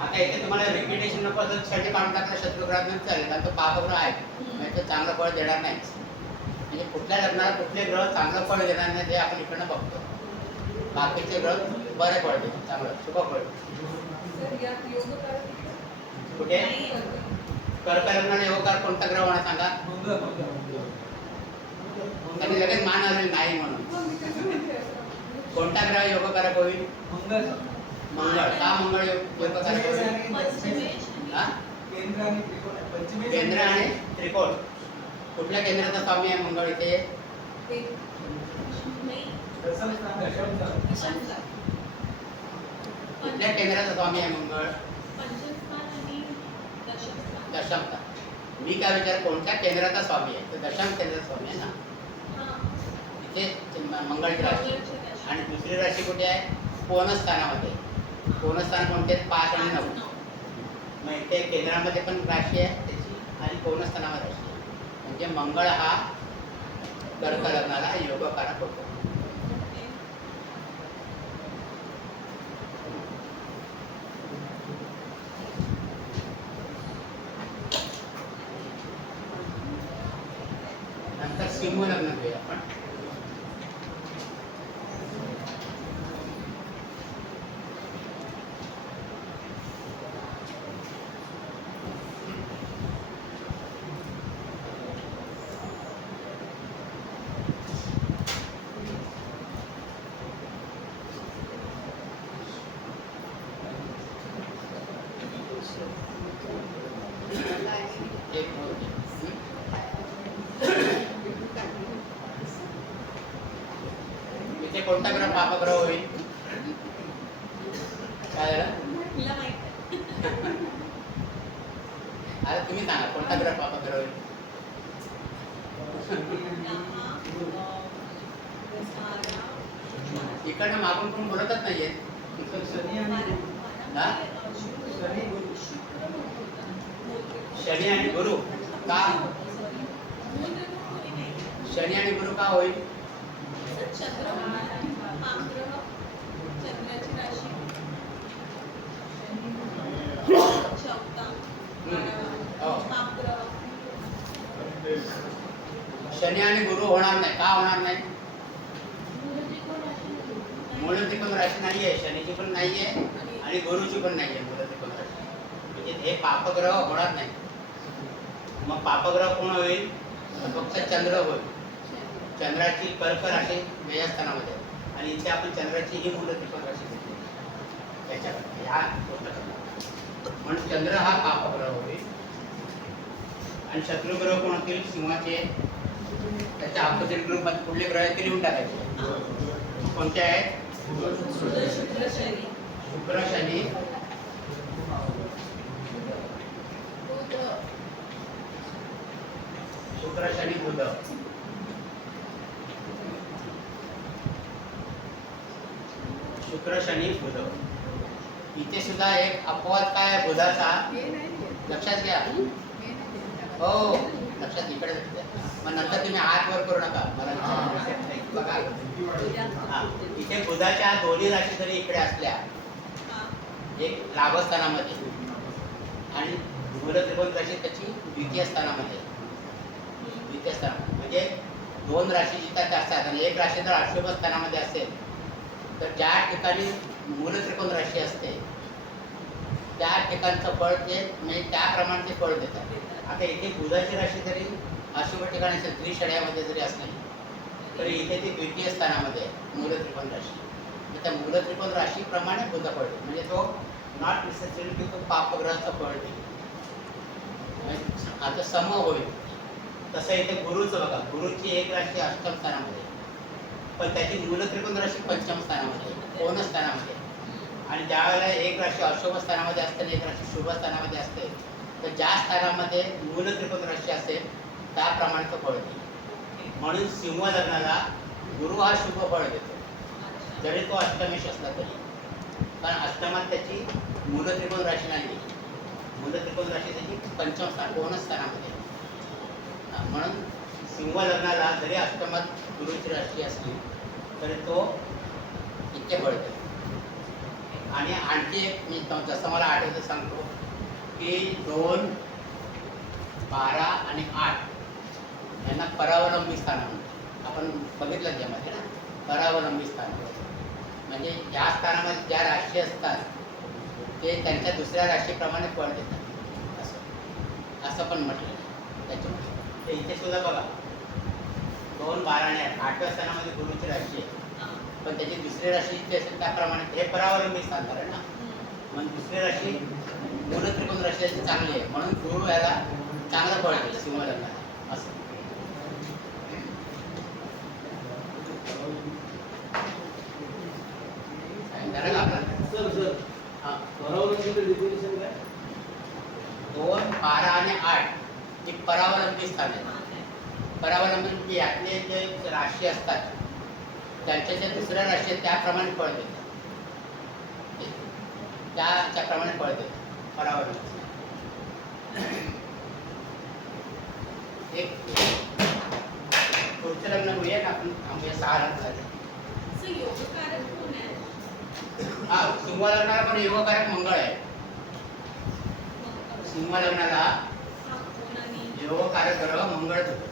आता इथे तुम्हाला रिपिटेशन नको असं छडी काढून टाकलं शत्रुग्रहात नाही चालेल, कारण तो पापग्रह आहे, म्हणजे तो चांगलं फळ देणार नाही. म्हणजे कुठल्या लग्नाला कुठले ग्रह चांगलं फळ देणार नाही ते आपण इकडनं बघतो. बाकीचे ग्रह बरे फळ देतात, चांगलं शुभ फळ. सर यात योगकारक कुठे नाही. कर्क लग्नाला योगकार कोणता ग्रह होणार सांगा? मंगळ मंगळ त्यांनी लगेच मान आलेलं नाही म्हणून. मग मी कसं म्हणते असं? कोणता ग्रह योगकारक होईल? मंगळ मंगळ. का मंगळ योगकारक होईल? पंचमेश हा? केंद्र आणि त्रिकोण पंचमेश केंद्र आणि त्रिकोण. कुठल्या केंद्राचा स्वामी आहे मंगळ इथे? एक नाही. दशम स्थान पंचम. कुठल्या केंद्राचा स्वामी आहे मंगळ? पंचमस्थान आणि दशमस्थान. दशमता. मी काय विचार कोणत्या केंद्राचा स्वामी आहे? तर दशम केंद्राचा स्वामी आहे ना. हां. इथे मंगळची राशी. मंगळची राशी. आणि दुसरी राशी कुठे आहे? कोणस्थानामध्ये. कोणस्थान कोणते? 5 आणि 9. मग इथे केंद्रामध्ये पण राशी आहे त्याची आणि कोणस्थानामध्ये राशी आहे. म्हणजे मंगळ हा कर्क लग्नाला योगकारक होतो. नंतर सिंह लग्न घेऊया आपण. एक इथे कोणता ग्रह पापग्रह होईल? काय झालं? तिला माहित आहे. आता तुम्ही सांगा कोणता ग्रह पापग्रह होईल? इकडनं मागून कोण बोलतच नाहीये. शनी आणि हा? शनी गुरु शनी आणि गुरु का? शनी आणि गुरु का होईल? चंद्र पापग्रह, चंद्राची राशी चौथा, हो. पापग्रह. शनी आणि गुरु होणार नाही. का होणार नाही? मूळ त्रिकोण राशी नाहीये, शनीची पण नाहीये आणि गुरुची पण नाहीये मूळ त्रिकोण राशी. म्हणजे हे पापग्रह होणार नाही. मग पापग्रह कोण होईल? फक्त चंद्र होईल. चंद्राची कर्क राशी व्ययस्थानामध्ये आणि इथे आपण चंद्राची ही मूळ त्रिकोण राशी घेतली त्याच्याकडे ह्या पुस्तकात. म्हणून चंद्र हा पापग्रह होईल. आणि शत्रुग्रह कोण होतील? सिंहाचे. त्याच्या ऑपोजिट ग्रुप मध्ये कुठले ग्रह आहेत ते लिहून टाकायचे. कोणते आहेत? शुक्र शनी. शुक्र शनी शुक्र शनी बुध. शुक्र शनी बुध. इथे सुद्धा एक अपवाद काय आहे बुधाचा? हे नाही आहे. लक्षात घ्या. हे नाही आहे. हो लक्षात इकडे द्या. मग नंतर तुम्ही हात वर करू नका मला बघा. हा. इथे बुधाच्या दोन्ही राशी जरी इकडे असल्या एक लाभस्थानामध्ये आणि मूल त्रिकोण राशी त्याची द्वितीय स्थानामध्ये. द्वितीय स्थान म्हणजे दोन राशी जिथं असतात आणि एक राशी जर अशुभ स्थानामध्ये असेल तर ज्या ठिकाणी मूल त्रिकोण राशी असते त्या ठिकाणचं फळ ते म्हणजे त्याप्रमाणे ते फळ देतात. आता इथे बुधाची राशी जरी अशुभ ठिकाणी असेल त्रिषड्यामध्ये जरी असली तरी इथे ती द्वितीय स्थानामध्ये मूल त्रिकोण राशी. त्या मूल त्रिकोण राशीप्रमाणे बुध फळ देतो. म्हणजे तो नॉट नेसेसरी की तो पापग्रहाचा फळ देईल. आता सम होईल. तसं इथे गुरुचं बघा. गुरुची एक राशी अष्टम स्थानामध्ये पण त्याची मूल त्रिकोण राशी पंचम स्थानामध्ये कोण स्थानामध्ये. आणि ज्या वेळेला एक राशी अशुभ स्थानामध्ये असते आणि एक राशी शुभ स्थानामध्ये असते तर ज्या स्थानामध्ये मूल त्रिकोण राशी असेल त्याप्रमाणे तो फळ देईल. म्हणून सिंह लग्नाला गुरु हा शुभ फळ देतो जरी तो अष्टमेश असला तरी. कारण अष्टमात त्याची मूल त्रिकोण राशी नाही मूल त्रिकोण राशी त्याची पंचम स्थान बोनस स्थानामध्ये आहे. म्हणून सिंह लग्नाला जरी अष्टमात गुरुची राशी असली तरी तो इथे पडतो. आणि आणखी एक मी जसं मला आठवतं सांगतो की 2, 12 आणि 8 यांना परावलंबी स्थान म्हणतो. आपण बघितलं त्यामध्ये ना, परावलंबी स्थान म्हणजे ज्या स्थानामध्ये ज्या राशी असतात ते त्यांच्या दुसऱ्या राशीप्रमाणे फळ देतात असं पण म्हटलं त्याच्यामध्ये. तर इथे सुद्धा बघा 2, 12 आणि 8 8व्या स्थानामध्ये गुरुची राशी आहे, पण त्याची दुसरी राशी जी असेल त्याप्रमाणे हे परावलंबी स्थान झालं ना. मग दुसरी राशी मूल त्रिकोण राशी याची चांगली आहे म्हणून गुरु याला चांगलं फळ देईल सिंह लग्नाला असं. झालं का आपल्याला? सर हां, परावलंबीचं डेफिनेशन काय? 2, 12 आणि 8 ही परावलंबी स्थान आहे. परावलंबी म्हणजे यातले जे राशी असतात त्यांच्या ज्या दुसऱ्या राशी आहेत त्याप्रमाणे फळ देतात, त्याप्रमाणे फळ देतात परावलंबी. एक पुढचं लग्न होऊया ना आपण, थांबूया 6 लग्न झाले. असं योगकारक कोण आहे? हा, सिंह लग्नाला पण योगकारक मंगळ आहे. सिंह लग्नाला हा कोण आणि योगकारक ग्रह मंगळच होतो.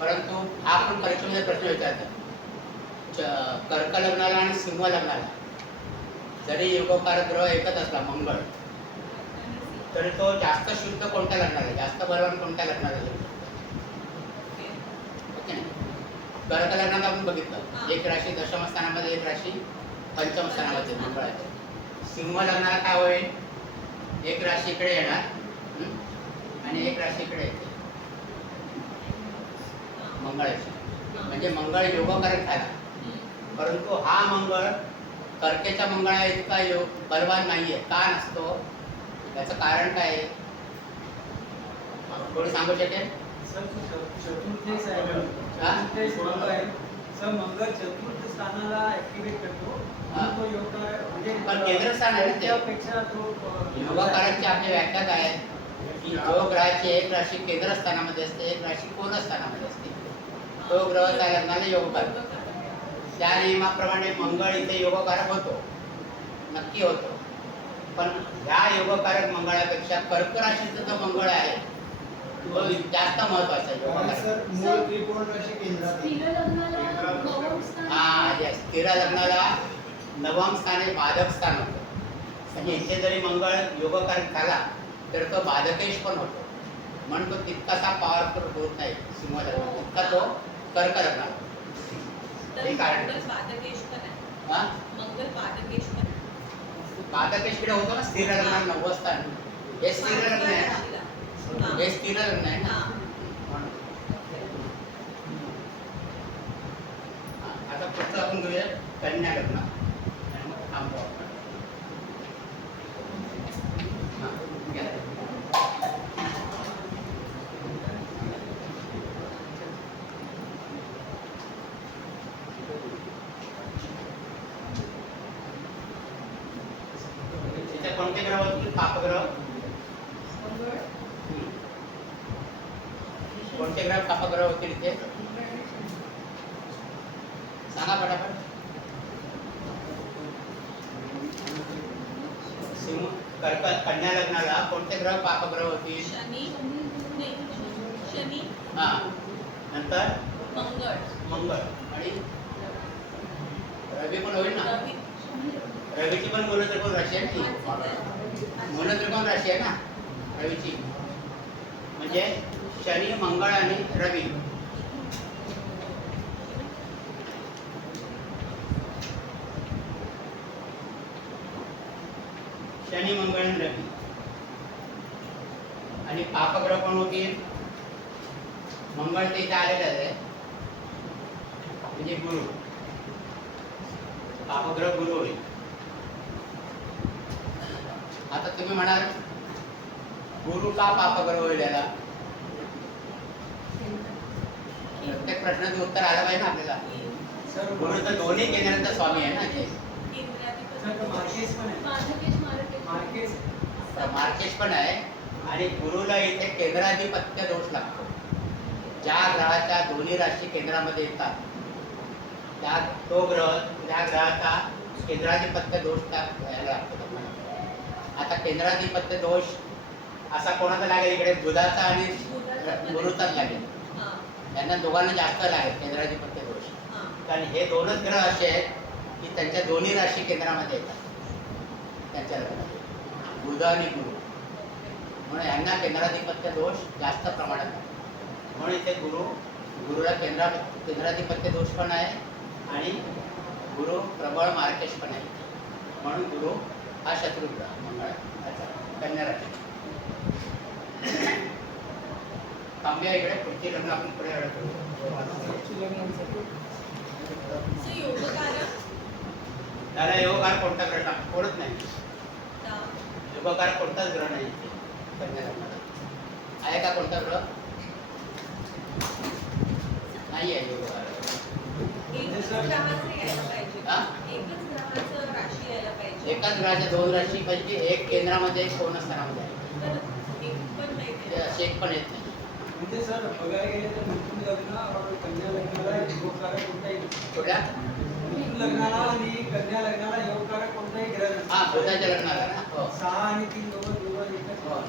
परंतु हा पण परीक्षेमध्ये प्रश्न विचारतात. कर्क लग्नाला आणि सिंह लग्नाला जरी योगकारक ग्रह एकच असला मंगळ, तरी तो जास्त शुद्ध कोणत्या लग्नाला आहे, जास्त बलवान कोणत्या लग्नाला जाऊ शकतो. ओके ना? कर्क लग्नाला आपण बघितलं एक राशी दशम स्थानामध्ये, एक राशी पंचम स्थानामध्ये मंगळ आहे. सिंह लग्नाला काय होईल, एक राशी इकडे येणार आणि एक राशी इकडे येते मंगळाची, म्हणजे मंगळ योगकारक झाला. परंतु हा मंगळ कर्केच्या मंगळा इतका योग बलवान नाहीये. का नसतो, त्याचं कारण काय आहे थोडी सांगू शकेल? सर चतुर्थीच आहे मॅडम. हा? चतुर्थीच मंगळ आहे. सर मंगळ चतुर्थ स्थानाला ऍक्टिव्हेट करतो. हा. तो योगकार म्हणजे पण केंद्रस्थान आहे ना ते. त्यापेक्षा तो योगकारकची आपली व्याख्या काय आहे की जो ग्रहाची एक राशी केंद्रस्थानामध्ये असते, एक राशी कोणस्थानामध्ये असते, तो ग्रह त्या लग्नाला योगकारक. त्या नियमाप्रमाणे मंगळ इथे योगकारक होतो, नक्की होतो. पण ह्या योगकारक मंगळापेक्षा कर्क राशीचा जो मंगळ आहे तो जास्त महत्वाचा आहे योगकारक. मूळ त्रिकोण राशी केंद्रात स्त्रीला लग्नाला नवम स्थान हा, या स्थिर लग्नाला नवम स्थान हे बाधक स्थान होतं. म्हणजे इथे जरी मंगळ योगकारक झाला तर तो बाधकेश पण होतो, म्हणून तो तितकासा पॉवरफुल होत नाही सिंह लग्नात, तितका तो कर्क लग्नात. हे कारण मंगल पादकेश पण आहे. हा, मंगल पादकेश पण आहे. बाधकेशकडे होतो ना स्थिर लग्नात 9वं स्थान. हे स्थिर लग्न आहे ना, हा. हे स्थिर लग्न आहे ना. हा. म्हणून. हा, आता पुढचं आपण घेऊया कन्या लग्न आणि मग थांबू आपण. हा, घ्या. इथे कोणते ग्रह होतील? पापग्रह. कोणते ग्रह पापग्रह होतील इथे सांगा पटापट. सिंह कर्क कन्या लग्नाला कोणते ग्रह पापग्रह होतील? शनी नाही, शनी हा, नंतर मंगळ मंगळ आणि रवी पण होईल ना. रवी रवीची पण मूलत्रिकोण राशी आहे ती. मूलत्रिकोण राशी आहे ना रवीची, म्हणजे शनी मंगळ आणि रवी. शनी मंगळ आणि रवी. आणि पापग्रह कोण होतील? मंगळ ते इथे आलेलं आहे म्हणजे गुरु. पापग्रह गुरु होईल. आता तुम्ही म्हणाल गुरु का पापग्रह होईल याला? प्रत्येक प्रश्नाचं उत्तर आलं पाहिजे ना आपल्याला. सर गुरु तर दोन्ही केंद्राचा स्वामी आहे ना ते. सर मार्केस पण आहे मार्केस मार्केश पण आहे आणि गुरुला इथे केंद्राधिपत्य दोष लागतो. ज्या ग्रहाच्या दोन्ही राशी केंद्रामध्ये येतात त्या तो ग्रह त्या ग्रहाचा केंद्राधिपत्य दोष त्या यायला लागतो तुम्हाला. आता केंद्राधिपत्य दोष असा कोणाचा लागेल इकडे बुधाचा आणि गुरुचाच लागेल. त्यांना दोघांना जास्त लागेल केंद्राधिपत्य दोष. कारण हे दोनच ग्रह असे आहेत की त्यांच्या दोन्ही राशी केंद्रामध्ये येतात त्यांच्या लग्नामध्ये, बुध आणि गुरु. म्हणून यांना केंद्राधिपत्य दोष जास्त प्रमाणात आहे. म्हणून इथे गुरुला केंद्राधिपत्य दोष पण आहे आणि गुरु प्रबळ मार्केश पण आहे. म्हणून गुरु हा शत्रुग्रह मंगळ कन्या राशी. तांब्या इकडे पुढची लग्न आपण पुढे योगकारक त्याला योगकार कोणता ग्रह कोणच नाही. योगकार कोणताच ग्रह नाही इथे कन्या लग्नाला. आहे का कोणता ग्रह? नाही आहे योगकार. एकच ग्रहाचं यायला पाहिजे. हा? एकच ग्रहाचं राशी यायला पाहिजे. एकाच ग्रहाच्या दोन राशी पैकी एक केंद्रामध्ये एक कोण स्थानामध्ये आहे. तर एक पण नाही ते ते. असे एक पण येत नाही. म्हणजे सर बघायला गेले तर मिथुन लग्न और कन्या लग्नाला योगकारक कोणताही थोड्या मिथुन लग्नाला आणि कन्या लग्नाला योगकारक कोणताही ग्रह नसतो. हा बुधाच्या लग्नाला ना. हो 6 आणि 3 दोघं एकच हो.